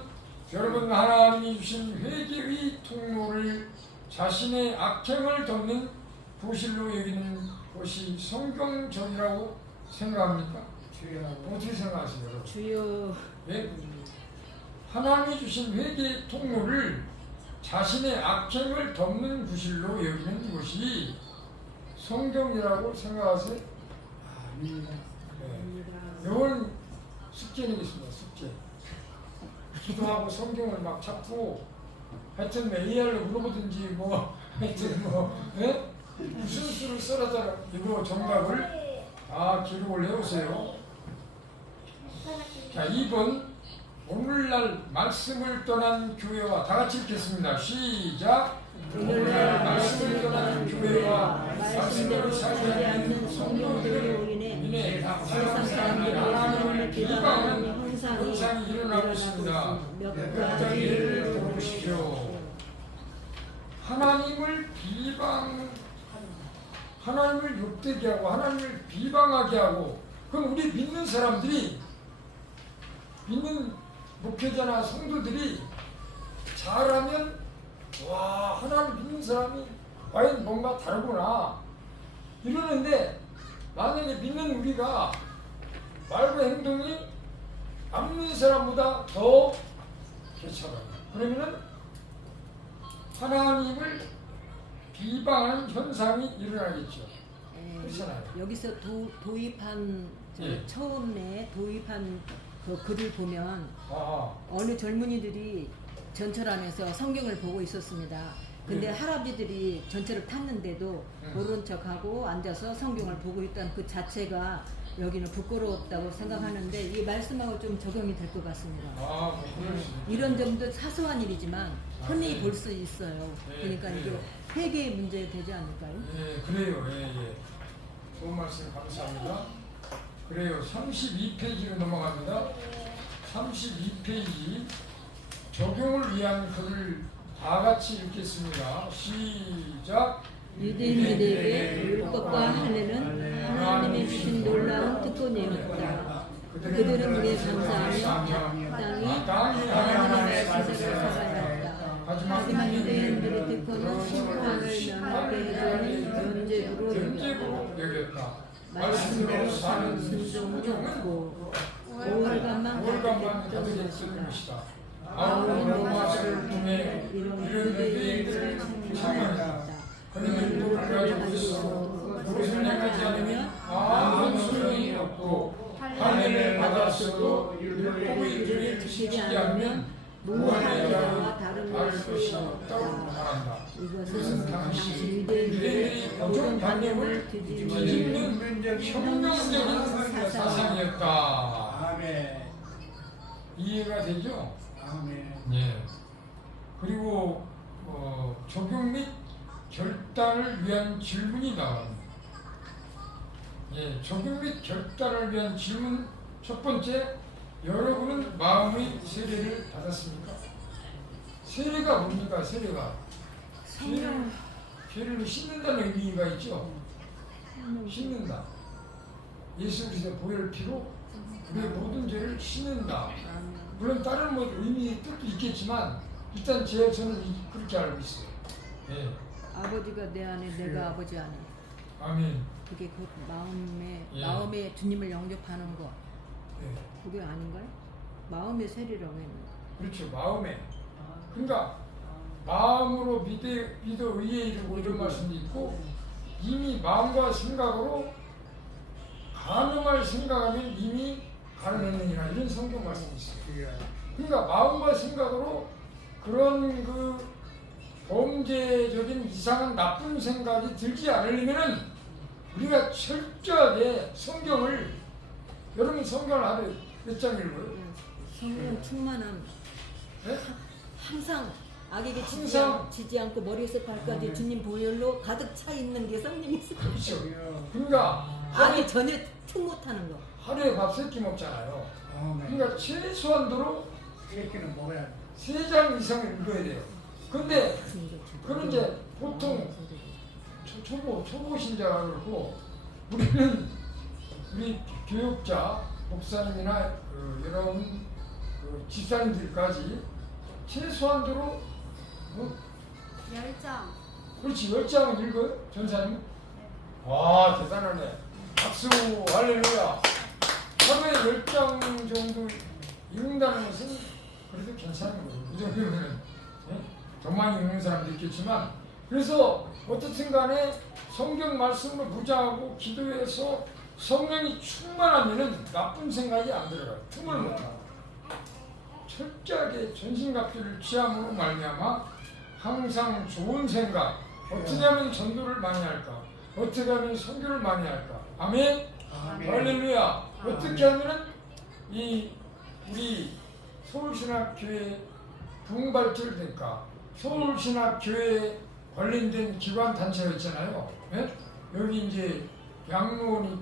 여러분 하나님이 주신 회개의 통로를 자신의 악행을 덮는 부실로 여기는 것이 성경적이라고 생각합니까? 어떻게 생각하세요? 주여. 예? 하나님이 주신 회개의 통로를 자신의 악행을 덮는 구실로 여기는 것이 성경이라고 생각하세요? 이건 숙제이겠습니다. 숙제. 기도하고 성경을 막 찾고 하여튼 AR로 물어보든지 뭐 하여튼 뭐 예? 무슨 수를 써라더라 이거 정답을 기록을 해오세요. 자 2번 오늘날 말씀을 떠난 교회와 다 같이 읽겠습니다. 시작. 오늘날 말씀을 떠난 교회와 말씀대로 살지 않는 성도들로 인해 세상 사람들이 하나님을 비방하는 현상이 일어나고 있습니다. 몇 가지를 들어보십시오. 하나님을 욕되게 하고 하나님을 비방하게 하고 그럼 우리 믿는 사람들이 믿는 목회자나 성도들이 잘하면 와 하나님 믿는 사람이 과연 뭔가 다르구나 이러는데 만약에 믿는 우리가 말과 행동이 안 믿는 사람보다 더 개차가요. 그러면은 하나님을 비방하는 현상이 일어나겠죠. 그렇잖아요. 여기서 도입한 예. 처음에 도입한 그 글을 보면 아, 어느 젊은이들이 전철 안에서 성경을 보고 있었습니다. 근데 할아버지들이 전철을 탔는데도 모른 척하고 앉아서 성경을 보고 있다는 그 자체가 여기는 부끄러웠다고 생각하는데 이 말씀하고 좀 적용이 될 것 같습니다. 이런 점도 사소한 일이지만 흔히 볼 수 있어요. 그러니까 이게 회개의 문제 되지 않을까요? 예, 그래요. 예. 좋은 말씀 감사합니다. 그래요. 32페이지로 넘어갑니다. 32페이지 적용을 위한 글을 다 같이 읽겠습니다. 시작. 유대인들에게 율법과 할례는 하나님의 주신 놀라운 특권이었다. 그들은 이에 감사하며 땅이 하나님의 말씀대로 살아갔다. 하지만 유대인들의 특권은 심판을 면하게 해주는 면죄부로 여겼다. 말씀대로 사는 순종은 없고 오월간만 가득했던 것이다. 아울러 로마서를 통해 이런 유대인들을 참여했다. 그는 누구를 가지고 있어 그것을 행하지 않으면 아무 소용이 없고 할례를 받았어도 율법의 일을 지키지 않으면 무한의 자와 다를 것이 없다고 말한다. 이것은 당시 유대인들의 고정관념을 뒤집는 혁명적인 사상이었다. 아멘. 이해가 되죠? 아멘. 예. 그리고 적용 및 결단을 위한 질문이 나옵니다. 예, 적용 및 결단을 위한 질문 첫 번째, 여러분은 마음의 세례를 받았습니까? 세례가 뭡니까? 세례가 죄를 씻는다는 의미가 있죠. 씻는다. 예수 그리스도의 보혈 피로 우리의 모든 죄를 씻는다. 물론 다른 의미의 뜻도 있겠지만 일단 저는 그렇게 알고 있어요. 예. 아버지가 내 안에 내가 아버지 안에 아멘. 그게 그 마음에 주님을 영접하는 거 예. 그게 아닌가요? 마음의 세례라고 했는데 그렇죠. 마음에. 그러니까 마음으로 믿어 의에 이르고 이런 말씀도 있고 이미 마음과 생각으로 가늠할 생각하면 이미 가늠했느니라 이런 성경 말씀이 있어요. 그러니까 마음과 생각으로 그런 그 범죄적인 이상한 나쁜 생각이 들지 않으려면은 우리가 철저하게 성경을 여러분 성경을 하루에 몇 장 읽어요? 성령 충만함 네? 항상 악에게 항상 지지 않고 머리에서 발까지 주님 보혈로 가득 차 있는 게 성령이세요. 그렇죠. 그러니까 악이 전혀 틈 못하는 거. 하루에 밥 3끼 먹잖아요. 그러니까 최소한도로 새끼는 먹어야 돼. 3장 이상을 읽어야 돼요. 근데 그런 이제 보통 초보 신자가 그렇고 우리는 우리 교육자 목사님이나 여러분 집사님들까지 최소한도로 10장. 그렇지 10장은 읽어요 전사님? 와 대단하네. 박수 할렐루야. 하루에 10장 정도 읽는다는 것은 그래도 괜찮은 거예요. 이 정도면 더 많이 읽는 사람도 있겠지만 그래서 어떻든 간에 성경 말씀을 무장하고 기도해서 성령이 충만하면은 나쁜 생각이 안 들어가요. 틈을 못 나요. 철저하게 전신갑주를 취함으로 말미암아 항상 좋은 생각, 어떻게 하면 전도를 많이 할까? 어떻게 하면 선교를 많이 할까? 아멘. 아멘. 할렐루야. 어떻게 하면은 이 우리 서울신학교회 부흥발전을 될까? 서울신학교회 관련된 기관 단체가 있잖아요. 예? 여기 이제 양로원이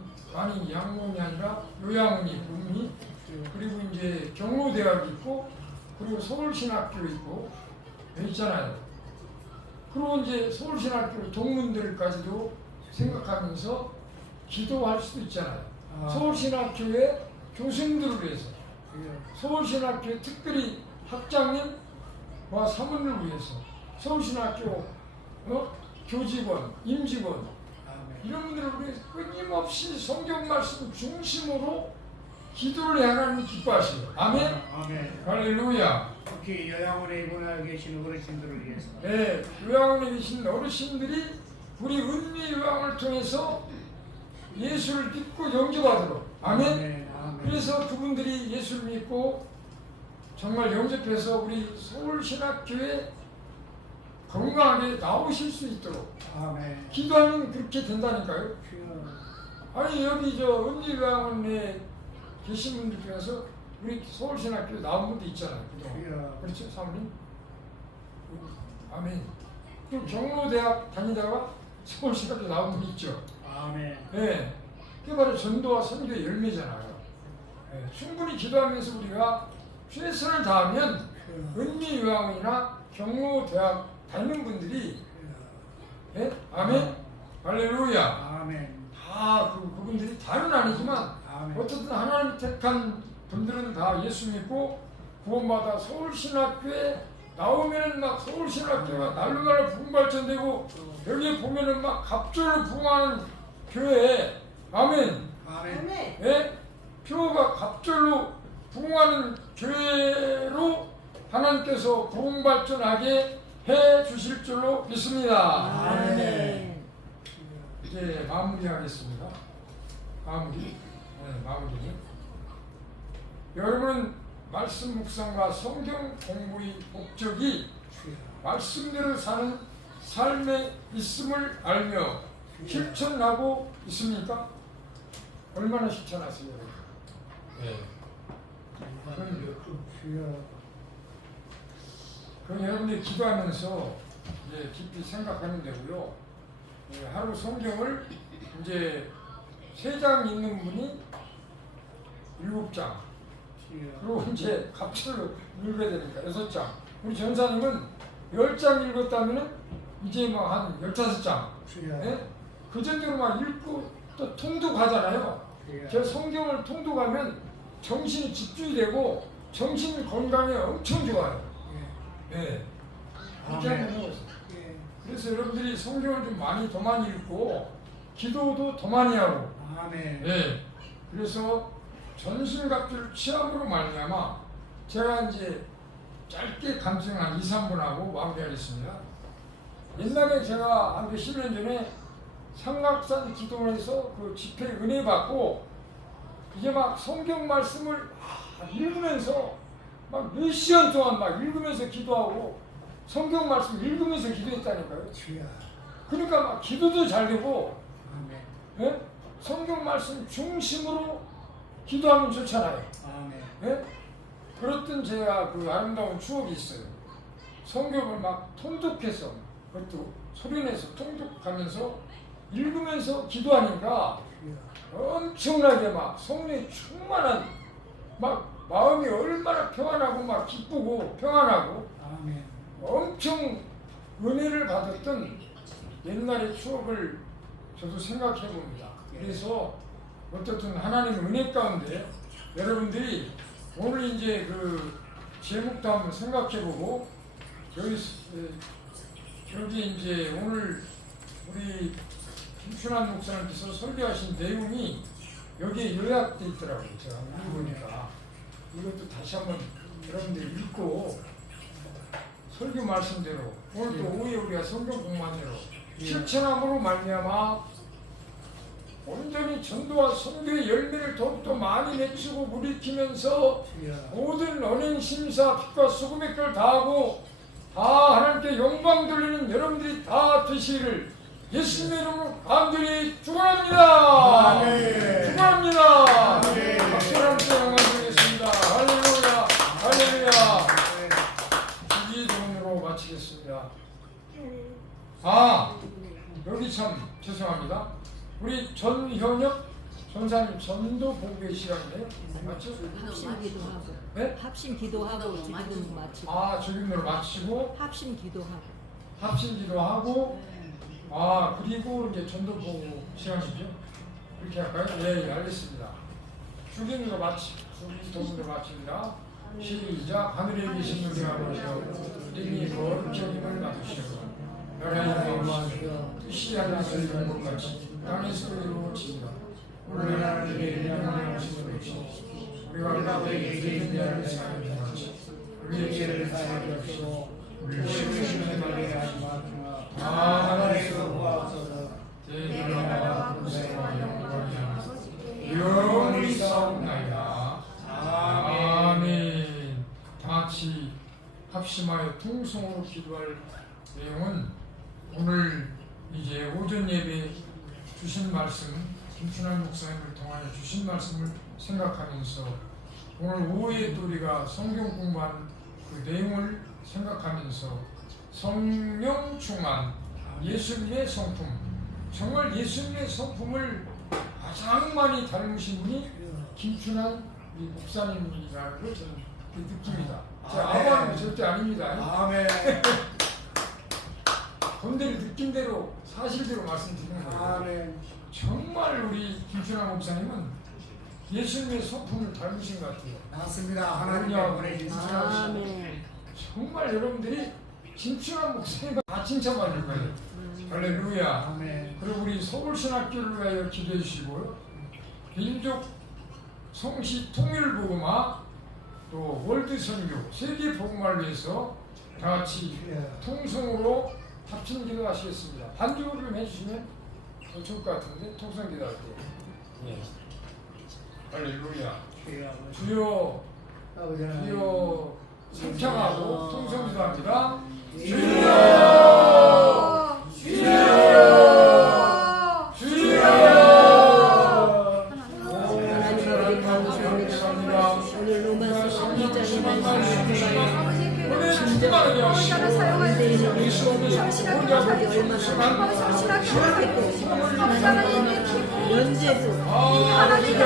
아니라 요양원이 부흥이 그리고 이제 경로대학이 있고 그리고 서울신학교 있고 있잖아요. 그리고 이제 서울신학교 동문들까지도 생각하면서 기도할 수도 있잖아요. 서울신학교의 교수님들을 위해서 서울신학교 특별히 학장님과 사모님을 위해서 서울신학교 교직원, 임직원 이런 분들을 위해서 끊임없이 성경 말씀 중심으로 기도를 하나님이 기뻐하시고 아멘. 아멘. 할렐루야. 특히 요양원에 입원하고 계신 어르신들을 위해서. 네, 요양원에 계신 어르신들이 우리 은미 요양을 통해서 예수를 믿고 영접하도록 아멘. 아멘. 그래서 그분들이 예수를 믿고 정말 영접해서 우리 서울신학교에 건강하게 나오실 수 있도록 아멘. 기도하면 그렇게 된다니까요. 주여. 아니 여기 저 은미요양원에 계신 분들 중에서 우리 서울신학교 나온 분도 있잖아요. 그동안. 주여. 그렇죠, 사모님? 아멘. 또 경로대학 다니다가 서울신학교 나온 분 있죠. 아멘. 네. 그게 바로 전도와 선교의 열매잖아요. 네. 충분히 기도하면서 우리가 최선을 다하면 은미요양원이나 경로대학 다니는 분들이 네? 아멘? 할렐루야. 아멘. 다 그분들이 다는 아니지만 아멘. 어쨌든 하나님 택한 분들은 다 예수 믿고 구원받아 서울신학교에 나오면은 막 서울신학교가 날로날로 부흥발전되고 여기에 보면은 막 갑절로 부흥하는 교회 아멘. 아멘. 예? 표가 갑절로 부흥하는 교회로 하나님께서 부흥발전하게 해 주실 줄로 믿습니다. 아멘. 이제 마무리하겠습니다. 마무리. 여러분은 말씀 묵상과 성경 공부의 목적이 말씀대로 사는 삶에 있음을 알며 실천하고 있습니까? 얼마나 실천하세요? 네. 그럼 여러분들이 기도하면서 이제 깊이 생각하면 되고요. 하루 성경을 이제 3장 읽는 분이 7장. 그리고 이제 갑절로 읽어야 되니까 6장. 우리 전사님은 10장 읽었다면 이제 막 한 15장. 네? 그 정도로 막 읽고 또 통독하잖아요. 저 성경을 통독하면 정신이 집중이 되고 정신 건강에 엄청 좋아요. 네. 그렇게 하는 거예요. 그래서 여러분들이 성경을 좀 더 많이 읽고 기도도 더 많이 하고 아멘. 네. 그래서 전신갑주를 취함으로 말미암아 제가 이제 짧게 감정 한 2, 3분 하고 마무리하겠습니다. 옛날에 제가 한 몇십 년 전에 삼각산 기도원에서 그 집회 은혜 받고 이제 막 성경 말씀을 읽으면서 막 몇 시간 동안 막 읽으면서 기도하고 성경 말씀 읽으면서 기도했다니까요. 그러니까 막 기도도 잘 되고 예? 성경 말씀 중심으로 기도하면 좋잖아요. 예? 그랬던 제가 그 아름다운 추억이 있어요. 성경을 막 통독해서 그것도 소리내서 통독하면서 읽으면서 기도하니까 엄청나게 막 성령이 충만한 막 마음이 얼마나 평안하고 막 기쁘고 평안하고 엄청 은혜를 받았던 옛날의 추억을 저도 생각해 봅니다. 그래서 어떻든 하나님 은혜 가운데 여러분들이 오늘 이제 그 제목도 한번 생각해 보고 여기 이제 오늘 우리 김춘환 목사님께서 설교하신 내용이 여기에 요약돼 있더라고요. 제가 보니까 이것도 다시 한번 여러분들 읽고 설교 말씀대로 오늘 또 오후에 우리가 성경 공부한 대로 실천함으로 말미암아 온전히 전도와 선교의 열매를 더욱더 많이 맺히고 물이키면서 모든 언행 심사 빛과 소금의 걸 다하고 다 하나님께 영광 돌리는 여러분들이 다 되시기를 예수님의 이름으로 간절히 축원합니다. 축원합니다. 박수를 함께 영광 드리겠습니다. 할렐루야, 할렐루야. 이 돈으로 마치겠습니다. 여기 참 죄송합니다. 우리 전현역 전사님 전도 보고의 시간이네요. 맞죠? 합심 기도하고. 네? 합심 기도하고 지금 마치고. 저기를 마치고 합심 기도하고. 합심 기도하고 그리고 이제 전도 보고 시간이죠. 그렇게 할까요? 예, 알겠습니다. 죽이는 거 마치 죽이는 거 마칩니다. 시작. 하늘에 계신 우리 아버지여 이름이 거룩히 여김을 받으시고 나라의 마음이여 뜻이 하나서 이룬 것 같이 땅에서 이루어지리라. 오늘 나를 일하는 것을 주시옵소서. 우리가 나에게 죄진 자를 사하여 주옵소서. 우리의 죄를 사하여 주옵소서. 우리를 시험에 들게 하지 마시고 하나님께서 구하옵소서. 대나라와 권세와 영광이 영원히 싸움나이다. 아멘. 다같이 합심하여 통성으로 기도할 내용은 오늘 이제 오전 예배 주신 말씀, 김춘환 목사님을 통하여 주신 말씀을 생각하면서 오늘 오후에 또 우리가 성경 공부한 그 내용을 생각하면서 성령 충만 예수님의 성품, 정말 예수님의 성품을 가장 많이 닮으신 분이 김춘환 목사님이라는 걸 저는 느낍니다. 제 아버는 절대 아닙니다. 아멘. 본대로 느낀대로 사실대로 말씀드리는 거예요. 아멘. 정말 우리 김춘환 목사님은 예수님의 성품을 닮으신 것 같아요. 맞습니다. 하나님께서 보내신 아멘. 정말 여러분들이 김춘환 목사님과 다 칭찬받을 거예요. 할렐루야. 아멘. 그리고 우리 서울신학교를 위하여 기도해 주시고요. 민족 성시 통일 복음화 또 월드 선교 세계 복음화를 위해서 다 같이 통성으로 합친 기도 하시겠습니다. 반주를 좀 해주시면 더 좋을 것 같은데 통성 기도할 때. 예. 할렐루야. 주여 주여 성창하고 통성 기도합니다. 주여 주여 주여. 하나님 감사합니다. 오늘 로마서 2장의 말씀을 통하여 진정한 유대인의 성실하게 얼마나 하나님은 면제부 회개하게 하여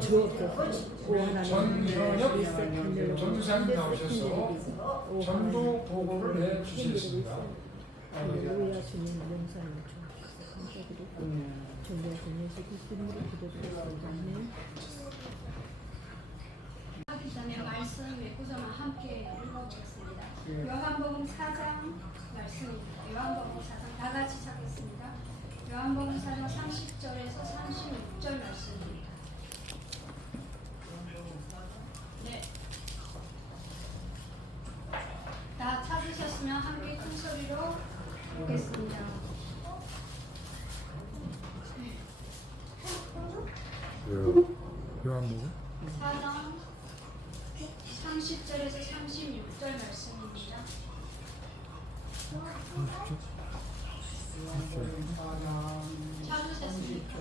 주옵소서. 전현역 전도사님 나오셔서 전도 보고를 해 주시겠습니다. 할렐루야. 주님 영상을 주옵소서. 감사드리고 존귀하신 예수 그리스도로 기도드렸습니다. 아멘. 하기 전에 말씀 몇 구절만 함께 읽어보겠습니다. 요한복음 4장 말씀입니다. 요한복음 4장 다 같이 찾겠습니다. 요한복음 4장 30절에서 36절 말씀입니다. 네. 다 찾으셨으면 함께 큰 소리로 보겠습니다. 요한복음 4장 30절에서 36절 말씀입니다. 찾으셨습니까?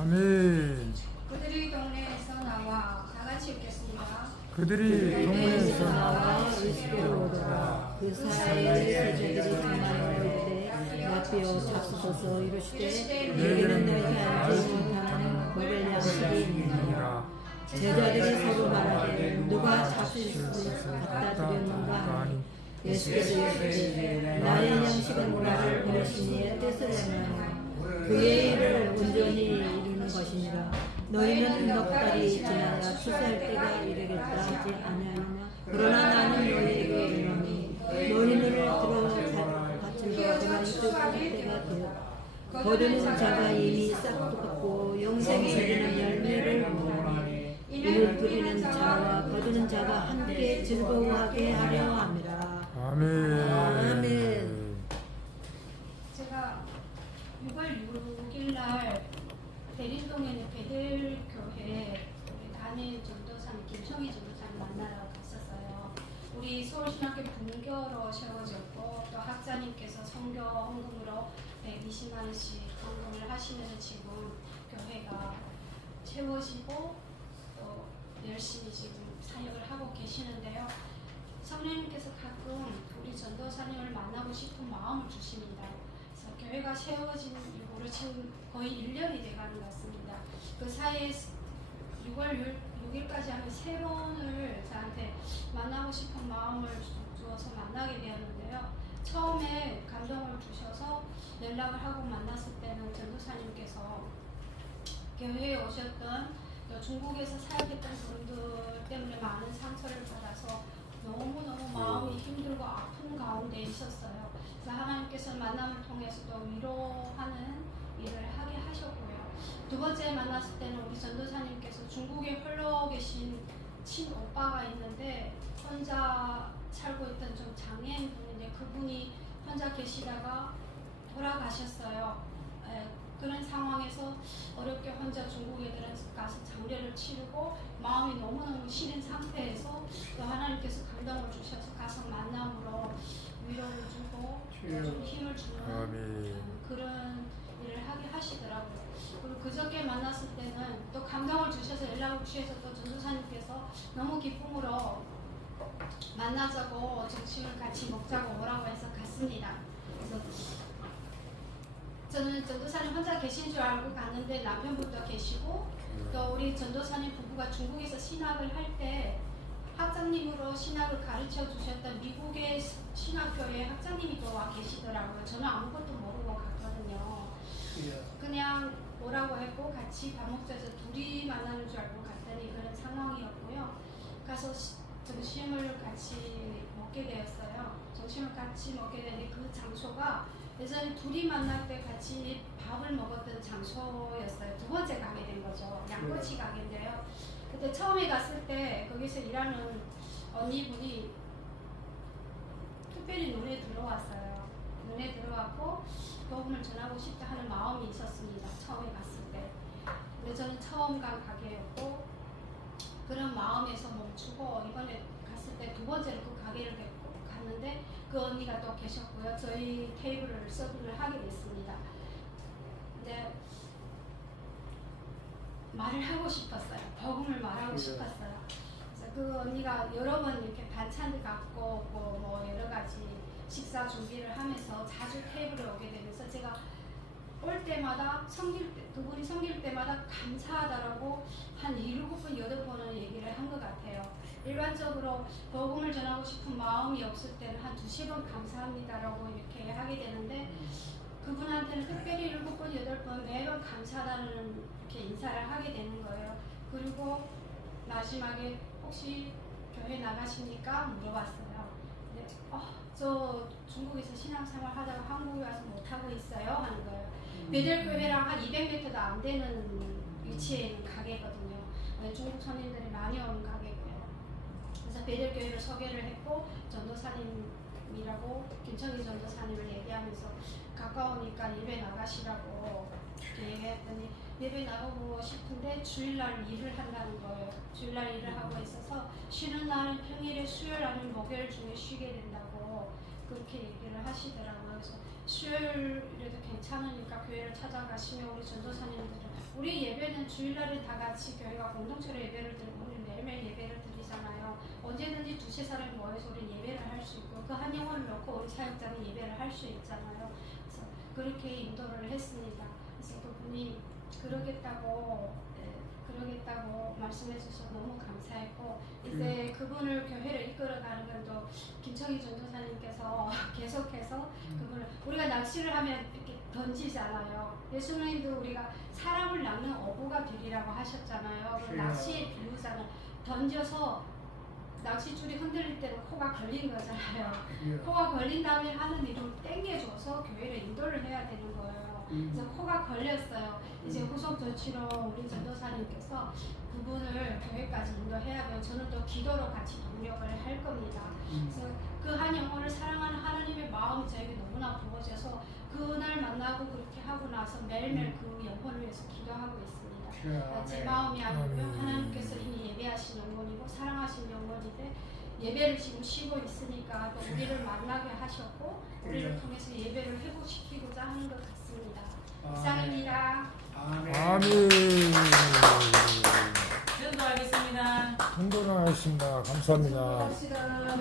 아멘. 그들이 동네에서 나와 다 같이 읽겠습니다. 그들이 동네에서 나와 예수께로 오더라. 그 사이에 제자들이 전하여 이르되 라피어 잡수소서 이르시되 너희는 너희가 알지 못하는 고별 양식이 있느니라. 제자들이 서로 말하되 누가 잡수소서 갖다 드렸는가 하니 예수께서 이르시되 나의 양식은 나를 보내신 이의 뜻을 행하며 그의 일을 온전히 이루는 것이니라. 너희는 넉 달이 지나야 추수할 때가 이르겠다 하지 아니하느냐. 그러나 나는 너희에게 이르노니 너희는 들어 밭을 거두나 이쪽 때가 되었다. 거두는 자가 이미 싹도 걷고 영생이 이르는 열매를 먹으니 이를 뿌리는 자와 거두는 자가 함께 즐거워하게 하려 함이라. 아멘. 아멘. 제가 6월 6일 날 대림동에 있는 베들교회 우리 담임 전도사님 김성희 전도사님 만나러 갔었어요. 우리 서울신학교 분교로 세워졌고 또 학자님께서 선교 헌금으로 120만 원씩 헌금을 하시면서 지금 교회가 채워지고 또 열심히 지금 사역을 하고 계시는데요. 성령님께서 가끔 우리 전도사님을 만나고 싶은 마음을 주십니다. 그래서 교회가 세워진 이후로 지금 거의 1년이 돼가는 것 같습니다. 그 사이에 6월 6일까지 하면 3번을 저한테 만나고 싶은 마음을 주어서 만나게 되었는데요. 처음에 감동을 주셔서 연락을 하고 만났을 때는 전도사님께서 교회에 오셨던 또 중국에서 사역했던 분들 때문에 많은 상처를 받아서 너무너무 마음이 힘들고 아픈 가운데 있었어요. 그래서 하나님께서 만남을 통해서 또 위로하는 일을 하게 하셨고요. 두 번째 만났을 때는 우리 전도사님께서 중국에 홀로 계신 친오빠가 있는데 혼자 살고 있던 좀 장애인 분인데 그분이 혼자 계시다가 돌아가셨어요. 그런 상황에서 어렵게 혼자 중국에 가서 장례를 치르고 마음이 너무너무 시린 상태에서 또 하나님께서 감동을 주셔서 가서 만남으로 위로를 주고 좀 힘을 주는 그런 일을 하게 하시더라고요. 그리고 그저께 만났을 때는 또 감동을 주셔서 연락을 주셔서 또 전도사님께서 너무 기쁨으로 만나자고 점심을 같이 먹자고 오라고 해서 갔습니다. 그래서 저는 전도사님 혼자 계신 줄 알고 갔는데 남편분도 계시고 또 우리 전도사님 부부가 중국에서 신학을 할 때 학장님으로 신학을 가르쳐 주셨던 미국의 신학교에 학장님이 또 와 계시더라고요. 저는 아무것도 모르고 갔거든요. 그냥 오라고 했고 같이 밥 먹자서 둘이 만나는 줄 알고 갔더니 그런 상황이었고요. 가서 점심을 같이 먹게 되었어요. 점심을 같이 먹게 되는데 그 장소가 예전에 둘이 만날 때 같이 밥을 먹었던 장소였어요. 두 번째 가게 된 거죠. 양꼬치 가게인데요. 그때 처음에 갔을 때 거기서 일하는 언니분이 특별히 눈에 들어왔어요. 눈에 들어왔고 복음을 전하고 싶다 하는 마음이 있었습니다. 처음에 갔을 때. 근데 저는 처음 간 가게였고 그런 마음에서 멈추고 이번에 갔을 때 두 번째로 그 가게를 갔는데 그 언니가 또 계셨고요. 저희 테이블을 서빙을 하게 됐습니다. 근데 말을 하고 싶었어요. 복음을 말하고 싶었어요. 그래서 그 언니가 여러 번 이렇게 반찬을 갖고 뭐 여러 가지 식사 준비를 하면서 자주 테이블에 오게 되면서 제가 올 때마다 그분이 섬길 때마다 감사하다라고 한 7번, 8번은 얘기를 한 것 같아요. 일반적으로 복음을 전하고 싶은 마음이 없을 때는 한 2-3번 감사합니다라고 이렇게 하게 되는데 그분한테는 특별히 7번, 8번 매번 감사하다는 이렇게 인사를 하게 되는 거예요. 그리고 마지막에 혹시 교회 나가십니까? 물어봤어요. 근데 저 중국에서 신앙생활 하다가 한국에 와서 못하고 있어요 하는 거예요. 베델교회랑 한 200m도 안 되는 위치에 있는 가게거든요. 중국 손님들이 많이 오는 가게고요. 그래서 베델교회를 소개를 했고 전도사님이라고 김청기 전도사님을 얘기하면서 가까우니까 예배 나가시라고 얘기했더니 예배 나가고 싶은데 주일날 일을 한다는 거예요. 주일날 일을 하고 있어서 쉬는 날은 평일에 수요일 아니면 목요일 중에 쉬게 된다고 그렇게 얘기를 하시더라고요. 그래서 수요일에도 괜찮으니까 교회를 찾아가시면 우리 전도사님들은 우리 예배는 주일날에 다 같이 교회가 공동체로 예배를 드리고 우리 매일매일 예배를 드리잖아요. 언제든지 두세 사람이 모여서 우리 예배를 할 수 있고 그 한 영혼을 놓고 우리 사역자는 예배를 할 수 있잖아요. 그래서 그렇게 인도를 했습니다. 그래서 그분이 그러겠다고 말씀해 주셔서 너무 감사했고 이제 그분을 교회를 이끌어가는 건 또 김청희 전도사님께서 계속해서 그분을 우리가 낚시를 하면 이렇게 던지잖아요. 예수님도 우리가 사람을 낚는 어부가 되리라고 하셨잖아요. 그 낚시의 비유잖아요. 던져서 낚시줄이 흔들릴 때는 코가 걸린 거잖아요. 코가 걸린 다음에 하는 일을 땡겨줘서 교회를 인도를 해야 되는 거예요. 그래서 코가 걸렸어요. 이제 후속 조치로 우리 전도사님께서 그분을 교회까지 인도해야 돼요. 저는 또 기도로 같이 동력을 할 겁니다. 그래서 그 한 영혼을 사랑하는 하나님의 마음이 저에게 너무나 부어져서 그날 만나고 그렇게 하고 나서 매일매일 그 영혼을 위해서 기도하고 있습니다. 제 마음이 아니고요. 하나님께서 이미 예배하신 영혼이고 사랑하신 영혼인데 예배를 지금 쉬고 있으니까 또 우리를 만나게 하셨고 우리를 통해서 예배를 회복시키고자 하는 것 같습니다. 이상입니다. 아멘. 전도하겠습니다. 전도하겠습니다. 감사합니다. 합시다.